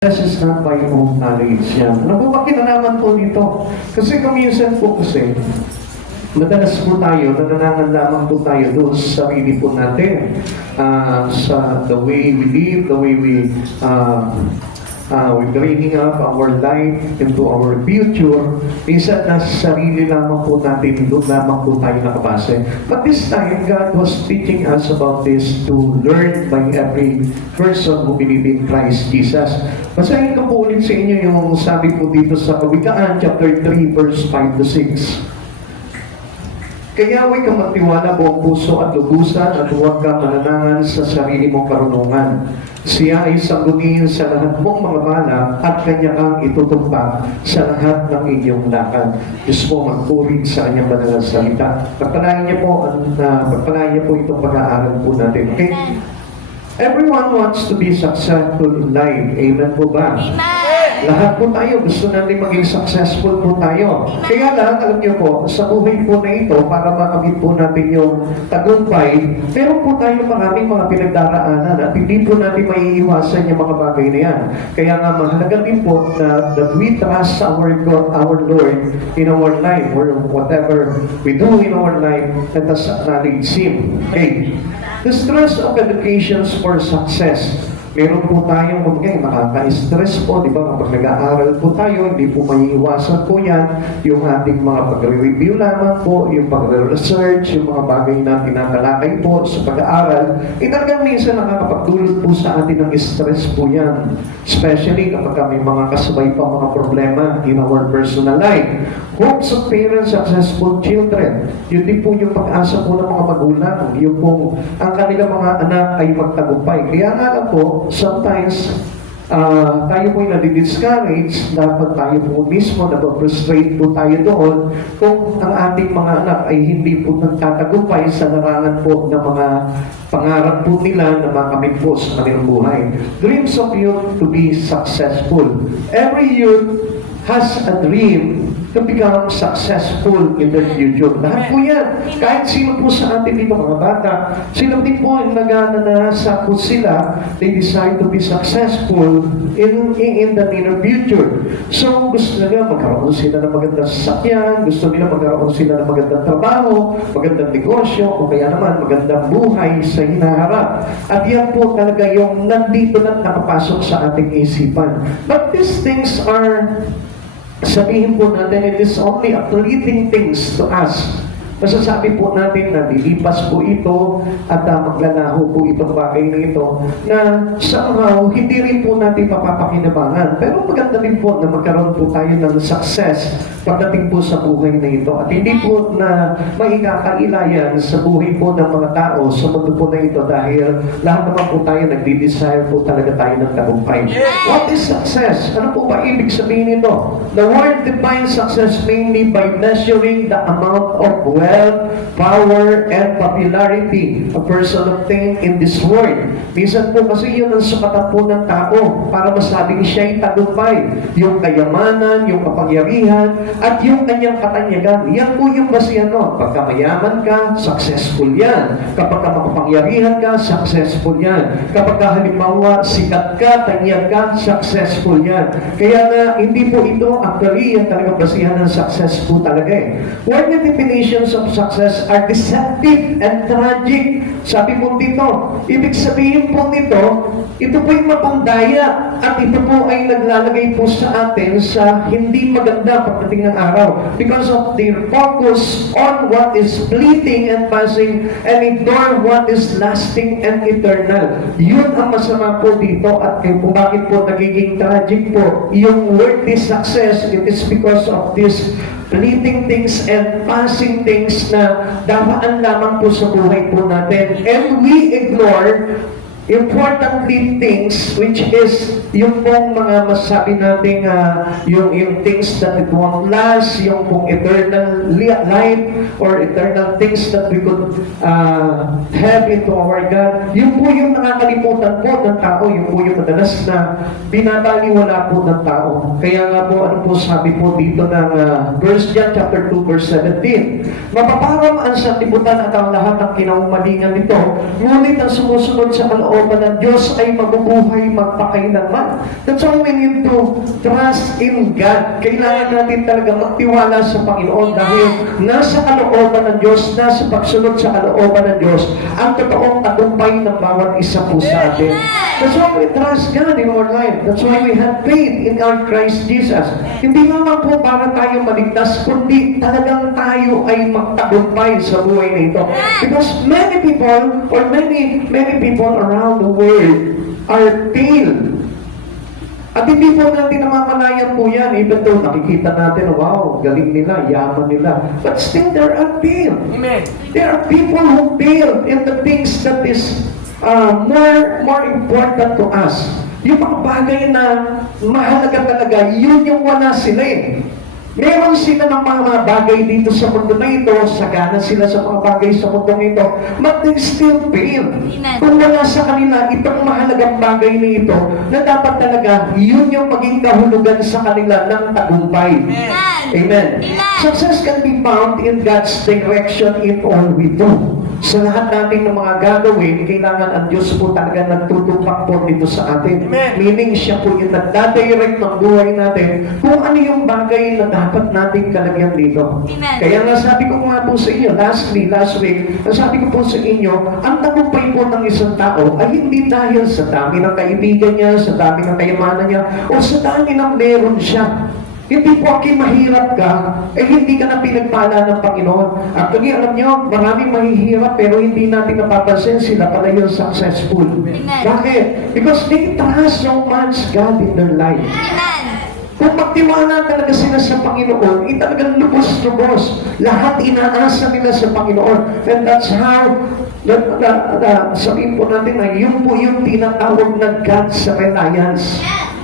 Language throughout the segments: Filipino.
This is not by own knowledge yan. Ano po ba kinalaman po dito? Kasi kuminsan po kasi, madalas po tayo, nananangan lamang po tayo doon sa sarili po natin. Sa the way we live, the way we're bringing up our life into our future. Minsan nasa sarili lamang po natin, doon lamang po tayo nakabase. But this time, God was teaching us about this to learn by every person who believe in Christ Jesus. Basahin ko po ulit sa inyo yung sabi po dito sa Kawikaan, chapter 3, verse 5 to 6. Kaya huwag kang magtiwala buong puso at lubusan at huwag kang mananangan sa sarili mong karunungan. Siya ay sangguniin sa lahat mong mga balak at kanya kang itutugtog sa lahat ng inyong lakad. Diyos po magpurig sa kanyang banal na salita. Pagpalain niya po itong pag-aaral po natin. Okay? Everyone wants to be successful in life. Amen po ba? Amen. Lahat po tayo, gusto natin maging successful po tayo. Kaya lang, alam niyo po, sa buhay po na ito, para makamit po natin yung tagumpay, meron po tayo maraming mga pinagdaraanan at hindi po natin maiiwasan yung mga bagay na yan. Kaya nga, mahalaga din po na that we trust our God, our Lord in our life, or whatever we do in our life, let us acknowledge Him. Okay. The stress of educations for success. Meron po tayong nakaka-stress po, di ba? Kapag nag-aaral po tayo, hindi po maiiwasan po yan. Yung ating mga pag-review lamang po, yung pag-research, yung mga bagay na tinatalakay po sa pag-aaral, talagang minsan nakakapagdulot po sa atin ng stress po yan. Especially kapag may mga kasabay pa mga problema in our personal life. Hopes of parents, successful children. Yun din po yung pag-asa po ng mga magulang. Yung po, ang kanilang mga anak ay magtagumpay. Kaya nga lang po, sometimes, tayo po yung nadi-discourage, dapat tayo po mismo, frustrate po tayo doon kung ang ating mga anak ay hindi po nagtatagumpay sa larangan po ng mga pangarap po nila na makamit po sa kanilang buhay. Dreams of youth to be successful. Every youth has a dream to become successful in their future. Lahat po yan. Kahit sino po sa atin dito mga bata, sila din po yung nagnanasa po sila, they decide to be successful in the near future. So, gusto nila magkaroon sila ng magandang sasakyan, gusto nila magkaroon sila ng magandang trabaho, magandang negosyo, o kaya naman magandang buhay sa hinaharap. At yan po talaga yung nandito na nakapasok sa ating isipan. But these things are, sabihin po natin, it is only a fleeting things to us. Masasabi po natin na lilipas po ito at maglalaho po itong bagay na ito na somehow hindi rin po natin mapapakinabangan. Pero maganda din po na magkaroon po tayo ng success pagdating po sa buhay na ito. At hindi po na maikakailayan sa buhay po ng mga tao sa mundo po na ito dahil lahat naman po tayo nagdi-desire po talaga tayo ng tagumpay. What is success? Ano po ba ibig sabihin nito? The word defines success mainly by measuring the amount of wealth, power, and popularity a person obtained in this world. Minsan po kasi yun ang sukatan po ng tao para masabing siya'y tagumpay. Yung kayamanan, yung kapangyarihan, at yung kanyang katanyagan. Yan po yung basihan no. Pagka mayaman ka, successful yan. Kapag makapangyarihan ka, successful yan. Kapag halimbawa, sikat ka, tanyag ka, successful yan. Kaya nga, hindi po ito actually yung talagang basihan ng success po talaga eh. What the definitions of success are deceptive and tragic. Sabi po dito, ibig sabihin po nito, ito po yung mapandaya at ito po ay naglalagay po sa atin sa hindi maganda pagdating ng araw because of their focus on what is fleeting and passing and ignore what is lasting and eternal. Yun ang masama po dito at kung bakit po nagiging tragic po yung worldly success. It is because of this fleeting things and passing things na damaan lamang po sa buhay po natin. And we ignore importantly things which is yung pong mga masabi natin yung things that it won't last, yung pong eternal life or eternal things that we could have into our God. Yung po yung nakakalimutan po ng tao, yung po yung madalas na binabaliwala po ng tao. Kaya nga po, ano po sabi po dito ng 1 John chapter 2 verse 17, mapaparam ang sanlibutan at ang lahat ng kinaumalingan nito, ngunit ang sumusunod sa kalooban kalooban ng Diyos ay mabubuhay magpakailanman. That's why we need to trust in God. Kailangan natin talaga magtiwala sa Panginoon dahil nasa kalooban ng Diyos, nasa pagsunod sa kalooban ng Diyos, ang totoong tagumpay ng bawat isa po sa atin. That's why we trust God in our life. That's why we have faith in our Christ Jesus. Hindi naman po para tayo maligtas, kundi talagang tayo ay magtagumpay sa buhay na ito. Because many people, or many people around the world are failed. At hindi po natin namamalayan po yan, even though nakikita natin, wow, galing nila, yaman nila. But still, there are failed. Amen. There are people who fail in the things that is more important to us. Yung mga bagay na mahalaga talaga, yun yung wala sila eh. Meron sila ng mga bagay dito sa mundo na ito, sagana sila sa mga bagay sa mundo na ito, but they still fail. Kung wala sa kanila itong mahalagang bagay na ito, na dapat talaga, yun yung maging kahulugan sa kanila ng tagumpay. Amen. Success can be found in God's direction in all we do. Sa lahat natin ng mga gagawin, kailangan ang Diyos po talaga nagtutupak po dito sa atin. Amen. Meaning siya po yung nagdadirect ng buhay natin kung ano yung bagay na dapat natin kalagyan dito. Amen. Kaya nga sabi ko nga po sa inyo, last week, sabi ko po sa inyo, ang tagumpay po ng isang tao ay hindi dahil sa dami ng kaibigan niya, sa dami ng kayamanan niya, o sa dami ng meron siya. Hindi po aking mahirap ka, hindi ka na pinagpala ng Panginoon. Actually, alam nyo, maraming mahihirap pero hindi natin napapansin sila pala yung successful. Amen. Bakit? Because they trust so much God in their life. Amen. Kung magtiwala talaga sila sa Panginoon, talagang lubos-lubos. Lahat inaasa nila sa Panginoon. And that's how, sabihin po natin na yun po yung tinatawag na God's reliance.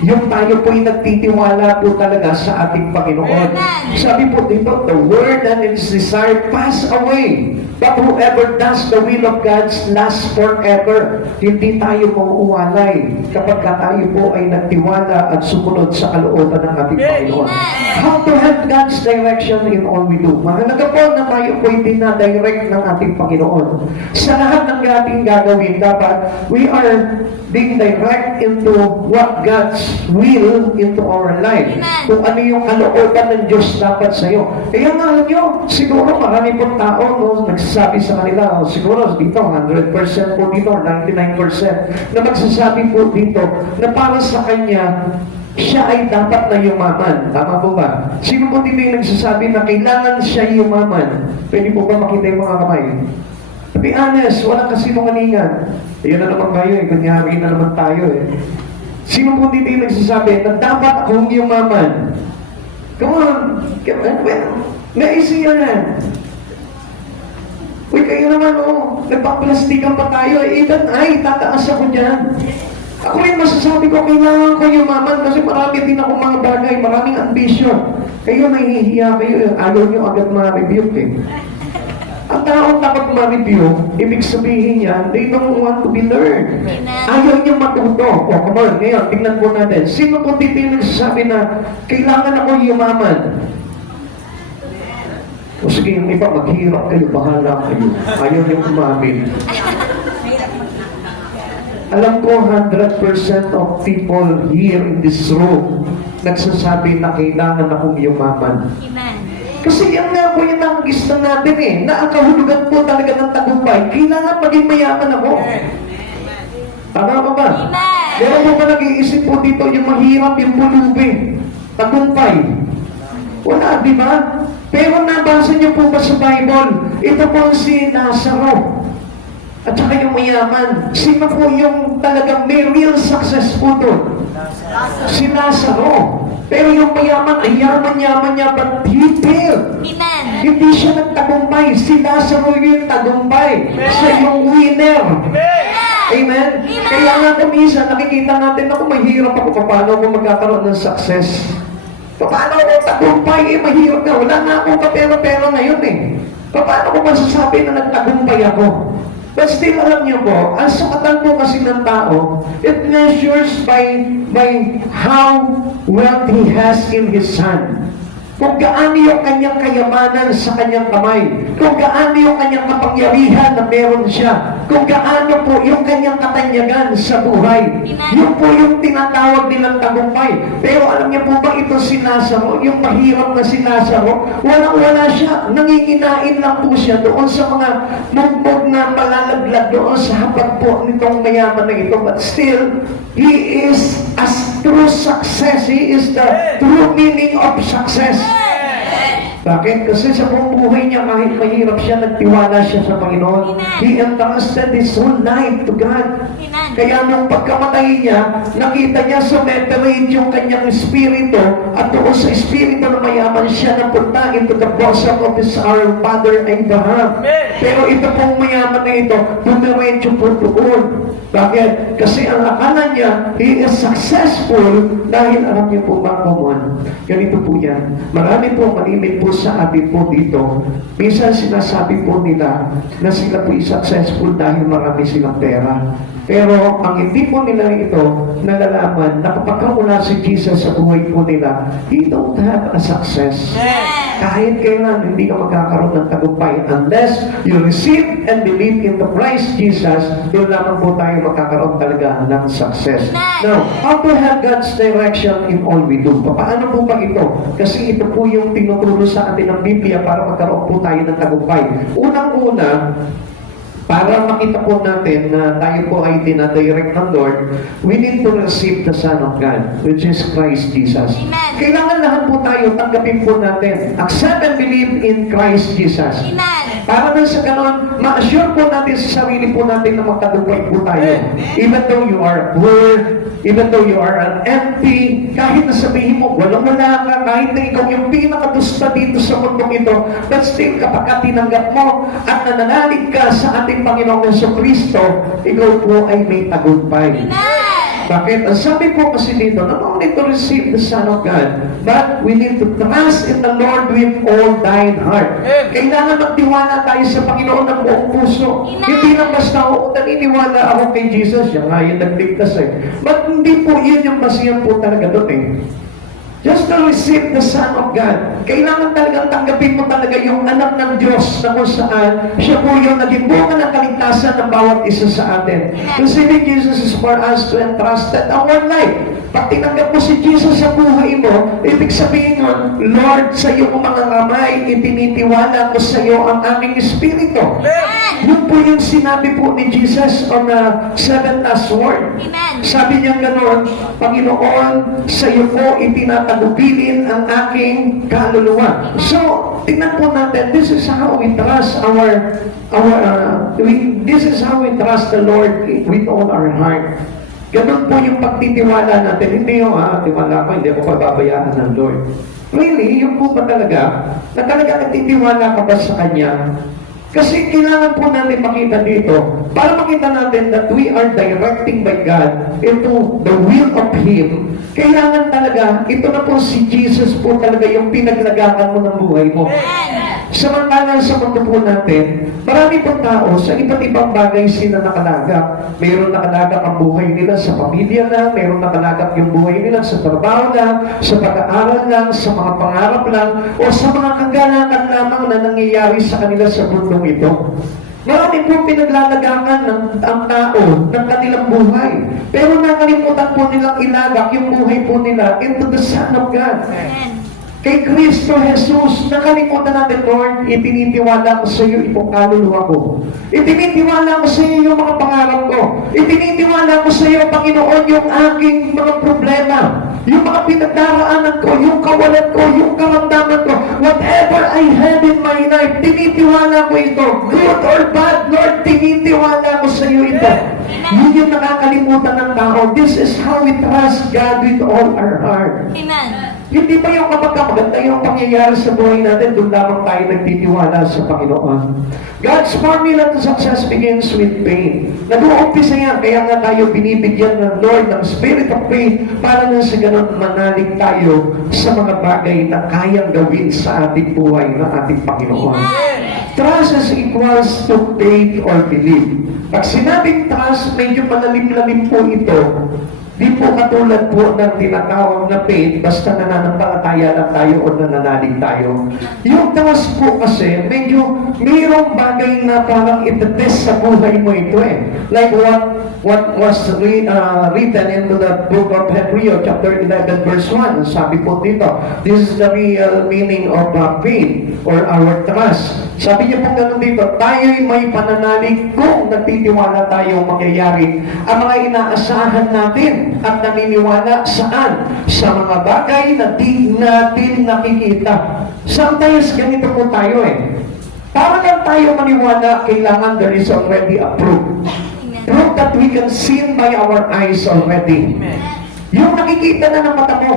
Yung tayo po'y nagtitiwala po talaga sa ating Panginoon. Amen. Sabi po dito, the word and its desire pass away. But whoever does the will of God lasts forever. Hindi tayo mauuwalay kapag tayo po ay nagtiwala at sumunod sa kalooban ng ating Panginoon. Amen. How to have God's direction in all we do. Mahalaga po na tayo po'y dinadirect ng ating Panginoon. Sa lahat ng ating gagawin, dapat we are being direct into what God's will into our life. Amen. Kung ano yung kalooban ng Diyos dapat sa iyo. Kaya nga alam nyo, siguro marami pong tao no, nagsasabi sa kanila, siguro dito 100% po dito, 99% na magsasabi po dito na para sa kanya, siya ay dapat na yumaman. Tama po ba? Sino po dito yung nagsasabi na kailangan siya yumaman? Pwede po ba makita yung mga kamay? To be honest, walang kasinungalingan. Ayun na naman kayo eh, kunyari na naman tayo eh. Sino po dito yung nagsasabi na dapat akong yumaman? Come on! Naisiyan yan. Uy, kayo naman oh, nagpaplastikan pa tayo eh. Ilan ay, tataas ako dyan. Ako rin masasabi ko, kailangan ko yumaman kasi marami din ako mga bagay, maraming ambisyon. Kayo nahihiya kayo, ayaw nyo agad ma-rebuke eh. Ang taong takot ma-review, ibig sabihin niya, they don't want to be learned. Ayaw niya matuto. O, come on, ngayon, tingnan po natin. Sino po dito yung nagsasabi na kailangan ako yumaman? O sige, yung iba, maghirap kayo, bahala kayo. Ayaw niyo umamin. Alam ko, 100% of people here in this room nagsasabi na kailangan akong yumaman. Amen. Kasi yan nga po yung nakagista natin eh, na ang kahulugan po talaga ng tagumpay, kailangan maging mayaman ako. Tama ba ba? Amen. Meron po ba nag-iisip po dito yung mahirap, yung pulubi, tagumpay? Wala, di ba? Pero nabasa niyo po ba sa Bible, ito po si Lazaro. At saka yung mayaman, sino po yung talagang may real success po doon? Si Lazaro. Pero yung mayaman, ay yaman-yaman niya, but he failed. Amen. Hindi siya nagtagumpay. Si Lazaro yung tagumpay. Siya yung winner. Amen? Kaya nga kumisa, nakikita natin ako, mahirap ako. Paano ako magkakaroon ng success? Paano ako tagumpay? Mahirap na. Wala na akong kapera-pera ngayon eh. Paano ko masasabi na nagtagumpay ako? But still, alam niyo po, ang sukatan po kasi ng tao, it measures by how wealth he has in his hand. kung gaano yung kanyang kayamanan sa kanyang kamay, kung gaano yung kanyang kapangyarihan na meron siya, kung gaano po yung kanyang katanyagan sa buhay. Yun po yung tinatawag nilang tagumpay. Pero alam niyo po ba ito si Lazaro, yung mahirap na si Lazaro, walang-wala siya, nanginginain lang po siya doon sa mga mugbog na malalaglag doon sa hapag po nitong mayaman na ito. But still, he is a true success. He is the true meaning of success. Bakit? Kasi sa buong buhay niya, kahit mahirap siya, nagtiwala siya sa Panginoon. He entrusted his whole life to God. Kaya nung pagkamatay niya, nakita niya summeterate yung kanyang espiritu, at doon sa espiritu na mayaman siya napunta into the bosom of his our father Abraham. Pero ito pong mayaman na ito, dumiretso po doon. Bakit? Kasi ang akala niya, he is successful dahil alam niyo po ba, common. Ganito po yan. Marami po malimit po sa atin po dito. Minsan sinasabi po nila na sila po successful dahil marami silang pera. Pero ang hindi po nila ito nalalaman na kapag wala si Jesus sa buhay po nila, he don't have a success. Kahit kailan hindi ka magkakaroon ng tagumpay unless you receive and believe in the Christ Jesus, doon lamang po tayo magkakaroon talaga ng success. Now, how to have God's direction in all we do? Paano po ba ito? Kasi ito po yung tinuturo sa atin ng Biblia para magkaroon po tayo ng tagumpay. Unang-una, para makita po natin na tayo po ay dinadirect ng Lord, we need to receive the Son of God, which is Christ Jesus. Amen. Kailangan lahat po tayo, tanggapin po natin. Accept and believe in Christ Jesus. Amen. Para na sa ganon, ma-assure po natin sa sarili po natin na magtagumpay po tayo. Even though you are poor, even though you are an empty, kahit na sabihin mo, walang-wala ka, kahit na ikaw yung pinakadusta dito sa mundong ito, but still, kapag tinanggap mo at nananalig ka sa ating Panginoong Jesucristo, ikaw po ay may tagumpay. Bakit? Ang sabi po kasi dito, not only to receive the Son of God, but we need to trust in the Lord with all thine heart. Kailangan magtiwala tayo sa Panginoon ng buong puso. Hindi lang basta, naniniwala ako kay Jesus, siya nga yung nagligtas eh. But hindi po yun yung basihan po talaga doon eh. Just to receive the Son of God. Kailangan talagang tanggapin mo talaga yung anak ng Diyos na kung saan siya po yung naging bunga ng kaligtasan ng bawat isa sa atin. Receiving Jesus is for us to entrust our life. Pag tinanggap mo si Jesus sa buhay mo, ibig sabihin nun, Lord, sa iyong mga kamay, itinitiwala ko sa iyo ang aming espiritu. Yun po yung sinabi po ni Jesus on the 7th last word. Sabi niya gano'n, Panginoon, sa iyo po itinatagubilin ang aking kaluluwa. So, tingnan po natin, this is how we trust this is how we trust the Lord with all our heart. Ganun po yung pagtitiwala natin. Hindi yung, tiwala ko, hindi ako pababayaan ng Lord. Really, yung po ba talaga, na talaga nagtitiwala ka ba sa Kanya? Kasi kailangan po natin makita dito, para makita natin that we are directing by God into the will of Him, kailangan talaga, ito na po si Jesus po talaga yung pinaglagakan mo ng buhay mo. Samantalang sa mundo po natin, marami pong tao sa iba't ibang bagay sila nakalagak. Mayroon nakalagak ang buhay nila sa pamilya lang, mayroon nakalagak yung buhay nila sa trabaho lang, sa pag-aaral lang, sa mga pangarap lang, o sa mga kagalakan lamang na nangyayari sa kanila sa mundo ito. Marami pong pinaglalagakan ang tao ng kanilang buhay. Pero nakalimutan po nilang ilagak yung buhay po nila into the Son of God. Kay Kristo Jesus, nakalimutan natin, Lord, itinitiwala ko sa iyo itong kaluluwa ko. Itinitiwala ko sa iyo yung mga pangarap ko. Itinitiwala ko sa iyo, Panginoon, yung aking mga problema. Yung mga pinagdaraanan ko, yung kawalan ko, yung karamdaman ko. Whatever I had in my life, tinitiwala ko ito. Good or bad, Lord, tinitiwala ko sa iyo ito. Yun yung nakakalimutan ng tao. This is how we trust God with all our heart. Amen. Hindi pa yung kapag maganda yung pangyayari sa buhay natin, doon lamang tayo nagtitiwala sa Panginoon. God's formula to success begins with pain. Nag-uumpisa yan, kaya nga tayo binibigyan ng Lord ng spirit of faith para na sa ganun manalig tayo sa mga bagay na kayang gawin sa ating buhay ng ating Panginoon. Trust is equals to faith or belief. Pag sinabing trust, medyo malalim-lalim po ito. Di po katulad po ng tinatawag na faith, basta nananampalataya lang tayo o nananalig tayo. Yung trust po kasi, medyo mayroong bagay na parang itetest sa buhay mo ito eh. Like what was written into the book of Hebrews, chapter 11, verse 1. Sabi po dito, this is the real meaning of faith or our trust. Sabi niya po ganun dito, tayo'y may pananalig kung nagtitiwala tayong mangyayari ang mga inaasahan natin at naniniwala saan? Sa mga bagay na di natin nakikita. Sometimes ganito po tayo eh. Para lang tayo maniwala, kailangan there is already a proof. Proof that we can see by our eyes already. Yung nakikita na ng mata mo.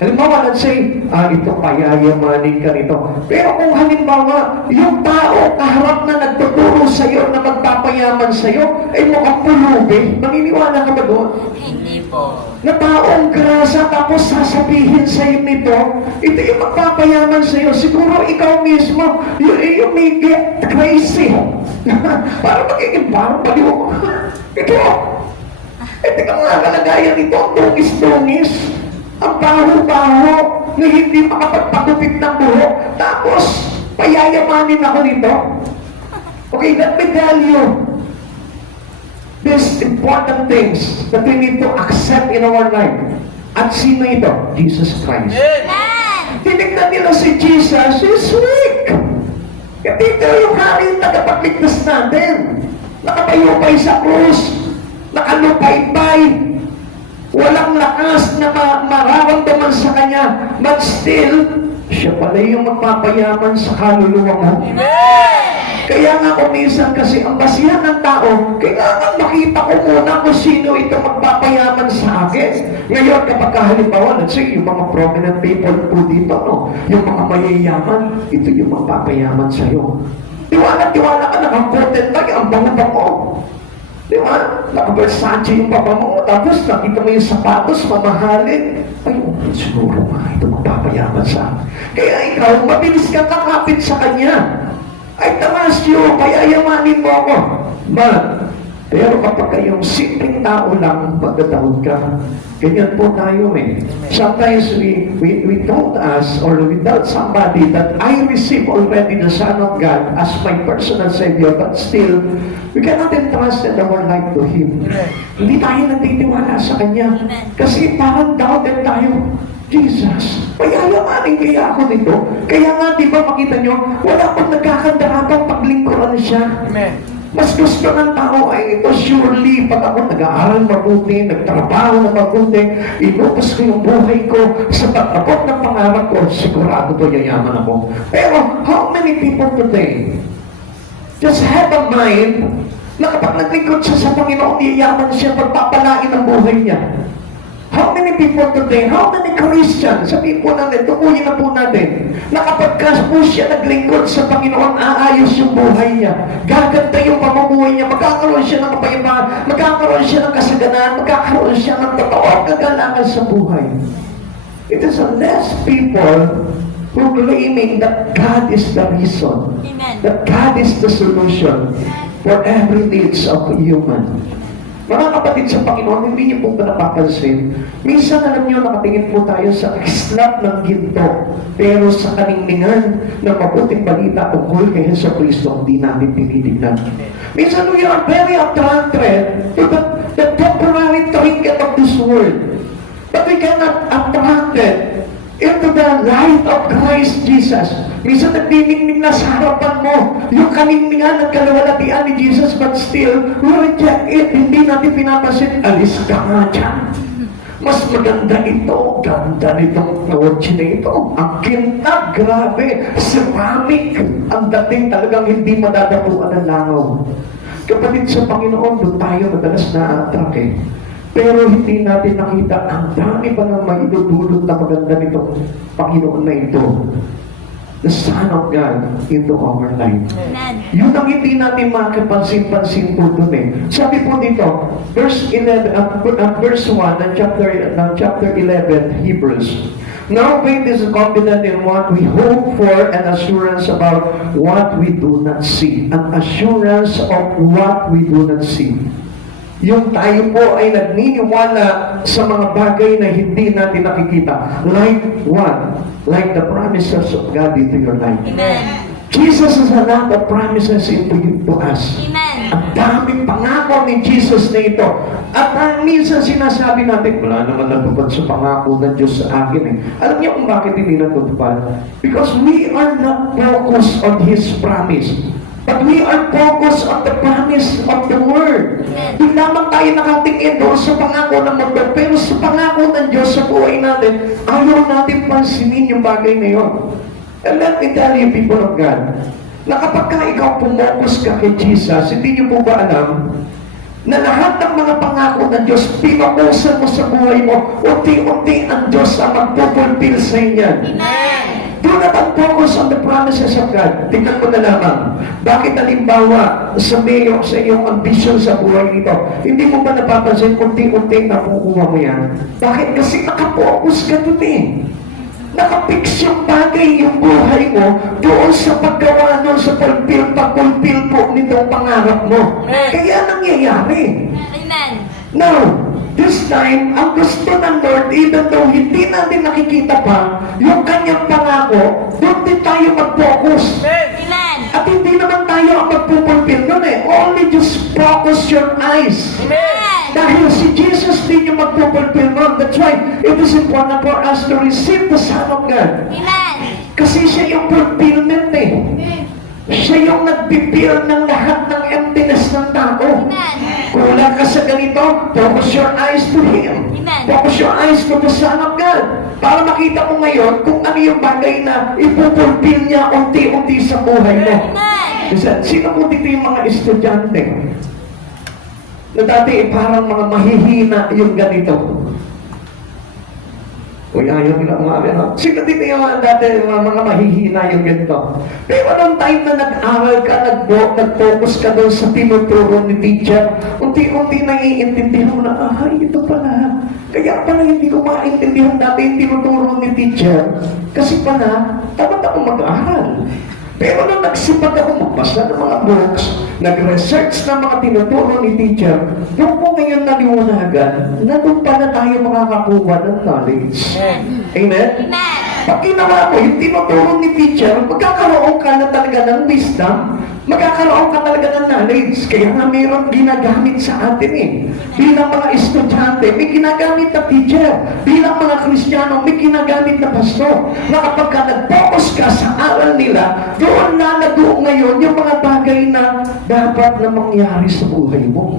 Halimbawa, let's say, ito payayamanin ka nito. Pero kung halimbawa, yung tao kaharap na nagtuturo sa iyo na magpapayaman sa iyo, ay mukhang pulubi, maniniwala ka ba doon? Hindi po. Na taong grasa, tapos sasabihin sa iyo nito, ito yung magpapayaman sa iyo. Siguro ikaw mismo, you may get crazy. Parang magiging parang baliw. Ito, ito nga kalagayan nito, tungis-tungis. Ang baho-baho na hindi makapagpagupit ng buhok. Tapos, payayamanin ako nito. Okay, let me tell you these important things that we need to accept in our life. At sino ito? Jesus Christ. Tinignan nila si Jesus, he's weak. At ito yung haring tagapagligtas natin. Nakapayupay sa krus, nakalupay-pay, walang lakas na mararamdaman sa Kanya, but still, siya pala yung magpapayaman sa kaluluwa mo. Kaya nga kung minsan kasi ang basihan ng tao, kailangan makita ko muna kung sino ito magpapayaman sa akin. Ngayon, kapag halimbawa, let's say, yung mga prominent people po dito, no? Yung mga mayayaman, ito yung magpapayaman sa'yo. Tiwala ka, nakakoten tayo, ang bango-bango. Di ba? Naka-Versace yung papa mo, tapos nakita mo yung sapatos, mamahalin. Ay, siguro nga, ito magpapayaman sa akin. Kaya ikaw, mabilis kang kakapit sa kanya. Ay, Damasyo, payayamanin mo ako. Pero kapag kayong simpleng tao lang, magdadahod ka. Ganyan po tayo eh. Sometimes we don't ask or we doubt somebody that I receive already the Son of God as my personal Savior, but still, we cannot entrust our life to Him. Hindi tayo nagtitiwala sa Kanya. Kasi parang doubted tayo. Jesus, payayamanin kaya ako nito. Kaya nga, di ba makita nyo, wala pang nagkakandarapang paglingkuran siya. Amen. Mas gusto ng tao ay ito, surely, pag ako nag-aaral mabuti, nagtrabaho na mabuti, inupos ko yung buhay ko sa pag-abot ng pangarap ko, sigurado to yayaman ako. Pero, how many people today just have a mind na kapag naglingkod siya sa Panginoon, yayaman siya, pagpapalain ang buhay niya? How many people today, how many Christians, sabihin po natin, tukuyin na po natin, na kapag po siya naglingkod sa Panginoon, aayos yung buhay niya. Gaganda yung pamumuhay niya, magkakaroon siya ng kapayapaan, magkakaroon siya ng kasaganan, magkakaroon siya ng totoong kagalakan sa buhay. It is less people who claiming that God is the reason, that God is the solution for every needs of a human. Mga kapatid sa Panginoon, hindi niyo po ba napapansin? Minsan, alam niyo, nakatingin po tayo sa islat ng ginto, pero sa kaningningan ng mabuting balita tungkol kay Hesus Kristo, hindi natin tinitignan. Minsan, we are very attracted to the temporary trinket of this world. But we cannot attracted into the light of Christ Jesus. Minsan nagdiningning na sa harapan mo yung kaningningan at kalawalatian ni Jesus, but still, we reject it. Hindi natin pinapansin, alis ka nga dyan. Mas maganda ito, ganda nitong kotse na ito. Ang kinta, grabe, ceramic. Ang dating talagang hindi madadapuan ng langaw. Kapatid sa Panginoon, doon tayo madalas na-attract eh. Pero hindi natin nakita ang dami pa ng maidudulot na maganda nitong Panginoon na ito. The Son of God into our life. Yun ang hindi natin makapansin-pansin po dun eh. Sabi po dito, verse 11, verse 1 ng chapter 11, Hebrews. Now faith is confident in what we hope for and assurance about what we do not see. An assurance of what we do not see. Yung tayo po ay nagniniwala sa mga bagay na hindi natin nakikita. Like what? Like the promises of God into your life. Amen. Jesus has a lot of promises into to us. Amen. Ang daming pangako ni Jesus na ito. At minsan sinasabi natin, wala naman natupad sa pangako ng Diyos sa akin eh. Alam niyo kung bakit hindi natupad? Because we are not focused on His promise. But we are focused on the promise of the Word. Di lamang tayo nakatingin doon sa pangako ng mundo, pero sa pangako ng Diyos sa buhay natin, ayaw natin pansinin yung bagay na yun. And let me tell you, people of God, na kapag ka ikaw pumokus ka kay Jesus, hindi niyo po ba alam na lahat ng mga pangako ng Diyos, pinukusan mo sa buhay mo, unti-unti ang Diyos ang magpupulpil sa inyo. Amen. Do not focus on the promises of God. Tingnan mo na lamang. Bakit halimbawa sa iyong ambisyon sa buhay nito, hindi mo ba napapansin unti-unti na kukuha mo yan? Bakit? Kasi nakapokus ka doon eh. Nakapix yung bagay, yung buhay mo doon sa paggawa nun, sa pagpulpil po nitong pangarap mo. Kaya nangyayari. Amen. Now, this time, ang gusto ng Lord, even though hindi natin nakikita pa yung kanyang pangako, doon din tayo mag-focus. Amen. At hindi naman tayo ang magpupulpil nun eh. Only just focus your eyes. Amen. Dahil si Jesus din yung magpupulpil nun. That's why it is important for us to receive the Son of God. Amen. Kasi siya yung fulfillment eh. Siya yung nagpipil ng lahat ng emptiness ng tao. Amen. Kulang ka sa ganito, focus your eyes to Him. Amen. Focus your eyes to the Son of God. Para makita mo ngayon kung ano yung bagay na ipupulpil niya unti-unti sa buhay mo. Amen. Listen, sino po dito yung mga estudyante? Na dati parang mga mahihina yung ganito. Uy, ayaw nila umamin, no? Sino dito yung dati mga mahihina yung ganito? Pero nung time na nag-aral ka, nag-focus ka doon sa tinuturo ni teacher, unti-unti naiintindihan mo na, ay, ito pala. Kaya pala hindi ko maintindihan dati yung tinuturo ni teacher. Kasi pala, dapat ako mag-aral. Pero nung nagsipag ako magbasa ng mga books, nag-research ng mga tinuturo ni teacher, doon ko ngayon naliwanagan na doon pala tayo makakakuha ng knowledge. Amen? Amen. Pag ginawa mo yung tinuturo ni teacher, magkakaroon ka na talaga ng wisdom, magkakaroon ka talaga ng knowledge. Kaya nga mayroon ginagamit sa atin eh. Bilang mga estudyante, may ginagamit na teacher. Bilang mga Kristiyano, may ginagamit na pastor. Na kapag ka nag-focus ka sa aral nila, doon lalago ngayon yung mga bagay na dapat na mangyari sa buhay mo.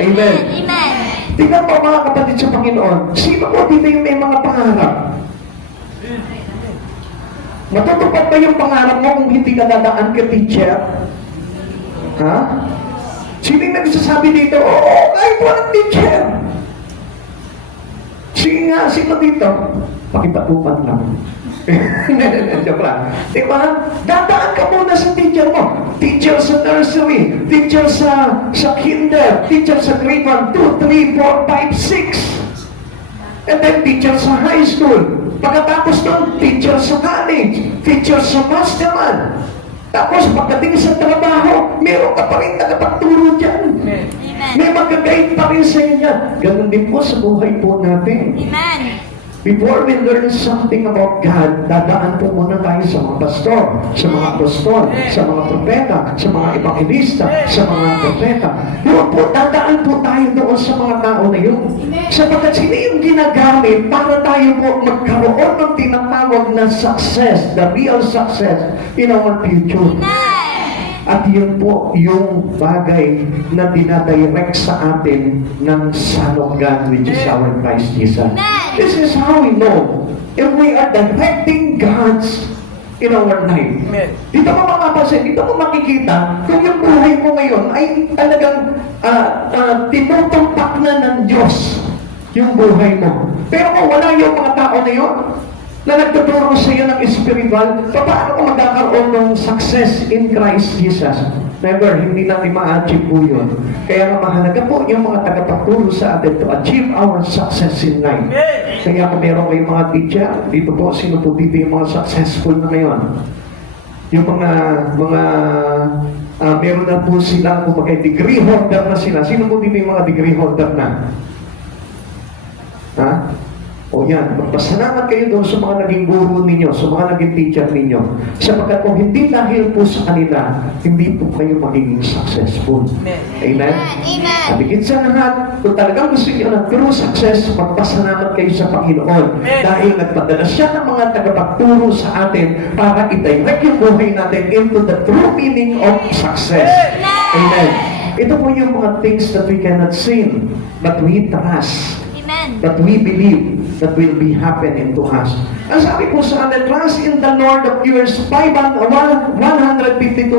Amen. Amen. Tingnan mo mga kapatid sa Panginoon, sino po dito yung may mga pangarap? Matutupad ba yung pangarap mo kung hindi ka dadaan ka teacher? Ha? Sino yung nagsasabi dito, oo, kahit walang teacher. Sige nga, sino dito? Pakipatupan lang. Joke lang. Diba? Dadaan ka muna sa teacher mo. Teacher sa nursery, teacher sa kinder, teacher sa grade 1, 2, 3, 4, 5, 6. And then teacher sa high school. Pagkatapos doon, teacher sa college, teacher sa masterman. Tapos pagdating sa trabaho, meron ka pa rin tagapagturo dyan. Amen. May mag-guide pa rin sa inyo. Ganun din po sa buhay po natin. Amen. Before we learn something about God, dadaan po muna tayo sa mga pastor, sa mga apostol, sa mga propeta, sa mga evangelista, sa mga propeta. Doon po, dadaan po tayo doon sa mga tao na yun. Sapagkat sila yung ginagamit para tayo po magkaroon ng tinatawag na success, the real success in our future. At yun po yung bagay na dinadirect sa atin ng Son of God, which is our Christ Jesus. This is how we know if we are directing God's in our life. Dito mo makapasin, dito mo makikita kung yung buhay mo ngayon ay talagang tinutumpak na ng Diyos yung buhay mo. Pero kung wala yung mga tao na yun, na nagtuturo sa iyo ng spiritual, paano ka magkakaroon ng success in Christ Jesus? Never, hindi natin ma-achieve po yun. Kaya nga mahalaga po yung mga tagapagturo sa atin to achieve our success in life. Kaya kung meron kayong mga teacher, dito po, sino po dito yung mga successful na ngayon? Yung mga Meron na po sila, kumbaga, degree holder na sila. Sino po dito yung mga degree holder na? Ha? O yan, magpasalamat kayo doon sa mga naging guru ninyo, sa mga naging teacher ninyo. Sapagkat kung hindi dahil po sa kanila, hindi po kayo magiging successful. Amen? At higit sa lahat, kung talagang gusto niyo ng true success, magpasalamat kayo sa Panginoon. Dahil nagpadala siya ng mga tagapagturo sa atin para i-direct yung buhay natin into the true meaning of success. Amen? Ito po yung mga things that we cannot see, but we trust. That we believe that will be happening to us. Ang sabi po sa atin, trust in the Lord of yours 152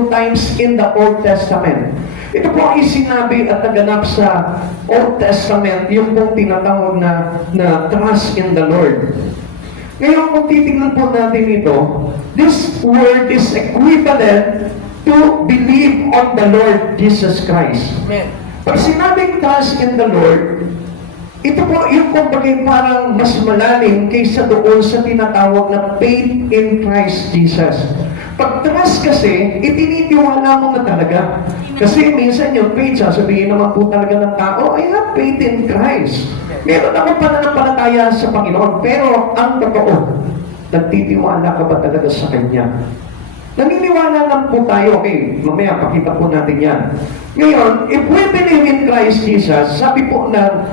times in the Old Testament. Ito po ay sinabi at naganap sa Old Testament, yung pong tinatawag na trust in the Lord. Ngayon, kung titignan po natin ito, this word is equivalent to believe on the Lord Jesus Christ. Pag sinabing trust in the Lord, ito po yung kumbaga parang mas malalim kaysa doon sa tinatawag na faith in Christ Jesus. Pag trust kasi, itinitiwala mo na talaga. Kasi minsan yung faith, sasabihin naman po talaga ng tao, I have faith in Christ. Meron ako pananampalataya sa Panginoon, pero ang totoo, nagtitiwala ka ba talaga sa Kanya? Naniniwala lang po tayo, okay, mamaya pakita po natin yan. Ngayon, if we believe in Christ Jesus, sabi po na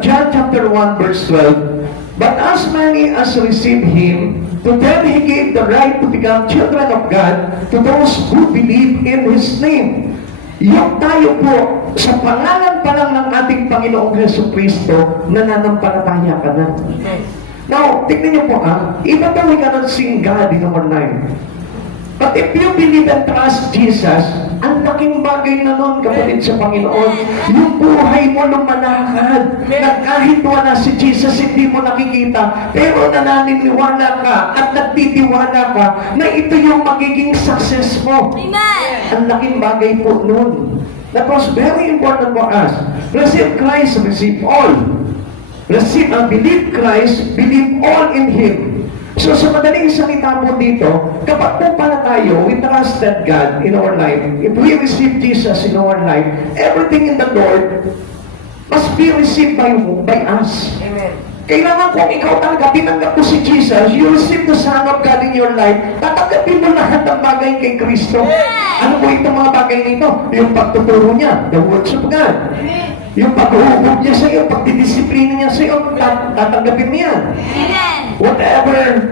John chapter 1 verse 12, but as many as received Him, to them He gave the right to become children of God, to those who believe in His name. Yung tayo po, sa pangalan pa lang ng ating Panginoong Jesucristo, nananampalataya ka na. Now, tignan niyo po even though we cannot sing God in our life, but if you believe and trust Jesus, ang laking bagay na nun, kapatid sa Panginoon, yung buhay mo lumalakad, na kahit wala si Jesus, hindi mo nakikita, pero nananiniwala ka at nagtitiwala ka na ito yung magiging success mo. Ang laking bagay po nun. That was very important for us. Receive Christ, receive all. Believe Christ, believe all in Him. So sa madaling salita po dito, kapag po pala tayo, we trusted God in our life, if we receive Jesus in our life, everything in the Lord must be received by us. Amen. Kailangan kung ikaw talaga tinanggap mo si Jesus, you receive the Son of God in your life, tatanggapin mo lahat ng bagay kay Kristo. Ano po itong mga bagay nito? Yung pagtuturo niya, the words of God. Yung pag-uhubog niya sa iyo, pagdidisiplina niya sa iyo, tatanggapin mo yan. Whatever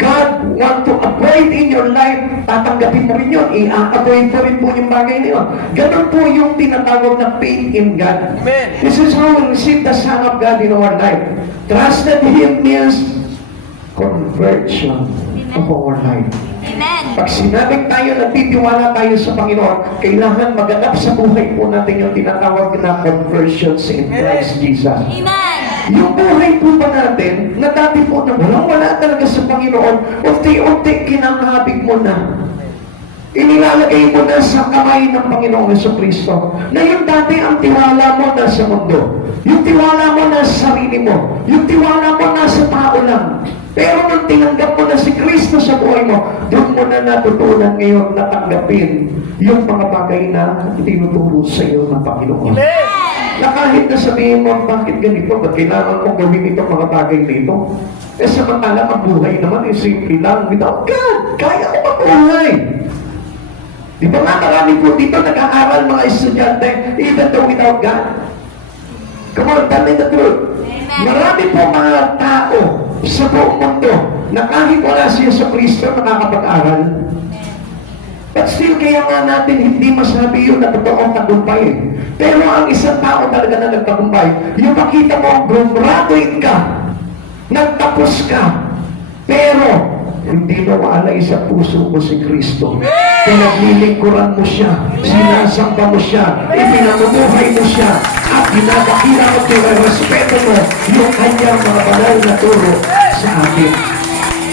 God want to avoid in your life, tatanggapin mo rin yun. I-avoid mo rin po yung bagay na yun. Ganun po yung tinatawag na faith in God. Amen. This is how we receive the Son of God in our life. Trusted Him means conversion of our life. Amen. Pag sinabing tayo, nagtitiwala tayo sa Panginoon, kailangan maganap sa buhay po natin yung tinatawag na conversions in Christ Jesus. Amen. Yung buhay po pa natin, na dati po na wala talaga sa Panginoon, unti-unti kinakabig mo na. Inilalagay mo na sa kamay ng Panginoong Jesucristo. Na yung dati ang tiwala mo na sa mundo. Yung tiwala mo na sa sarili mo. Yung tiwala mo na sa tao lang. Pero nung tinanggap mo na si Kristo sa buhay mo, doon mo na natutunan ngayon na tanggapin yung mga bagay na tinuturo sa iyo ng Panginoon. Na kahit na sabihin mo, bakit ganito? Ba't kailangan kong gawin itong mga bagay dito? Eh samantala, ang buhay naman simple lang. Without God, kaya ko mabuhay. Di ba nga marami po dito nag-aaral mga estudyante, even though without God? Come on, tell me the truth. Marami po mga tao sa buong mundo na kahit wala siya sa Kristo, nakakapag-aral. But still, kaya nga natin hindi masabi yun na totoong tagumpay. Pero ang isang tao talaga na nagtagumpay, yung makita mo, graduate ka, nagtapos ka, pero hindi nawala sa puso mo si Kristo. Pinaglilingkuran mo siya, sinasamba mo siya, ipinamumuhay mo siya, at ginagakira mo, respeto mo yung kanyang mga banal na turo sa atin.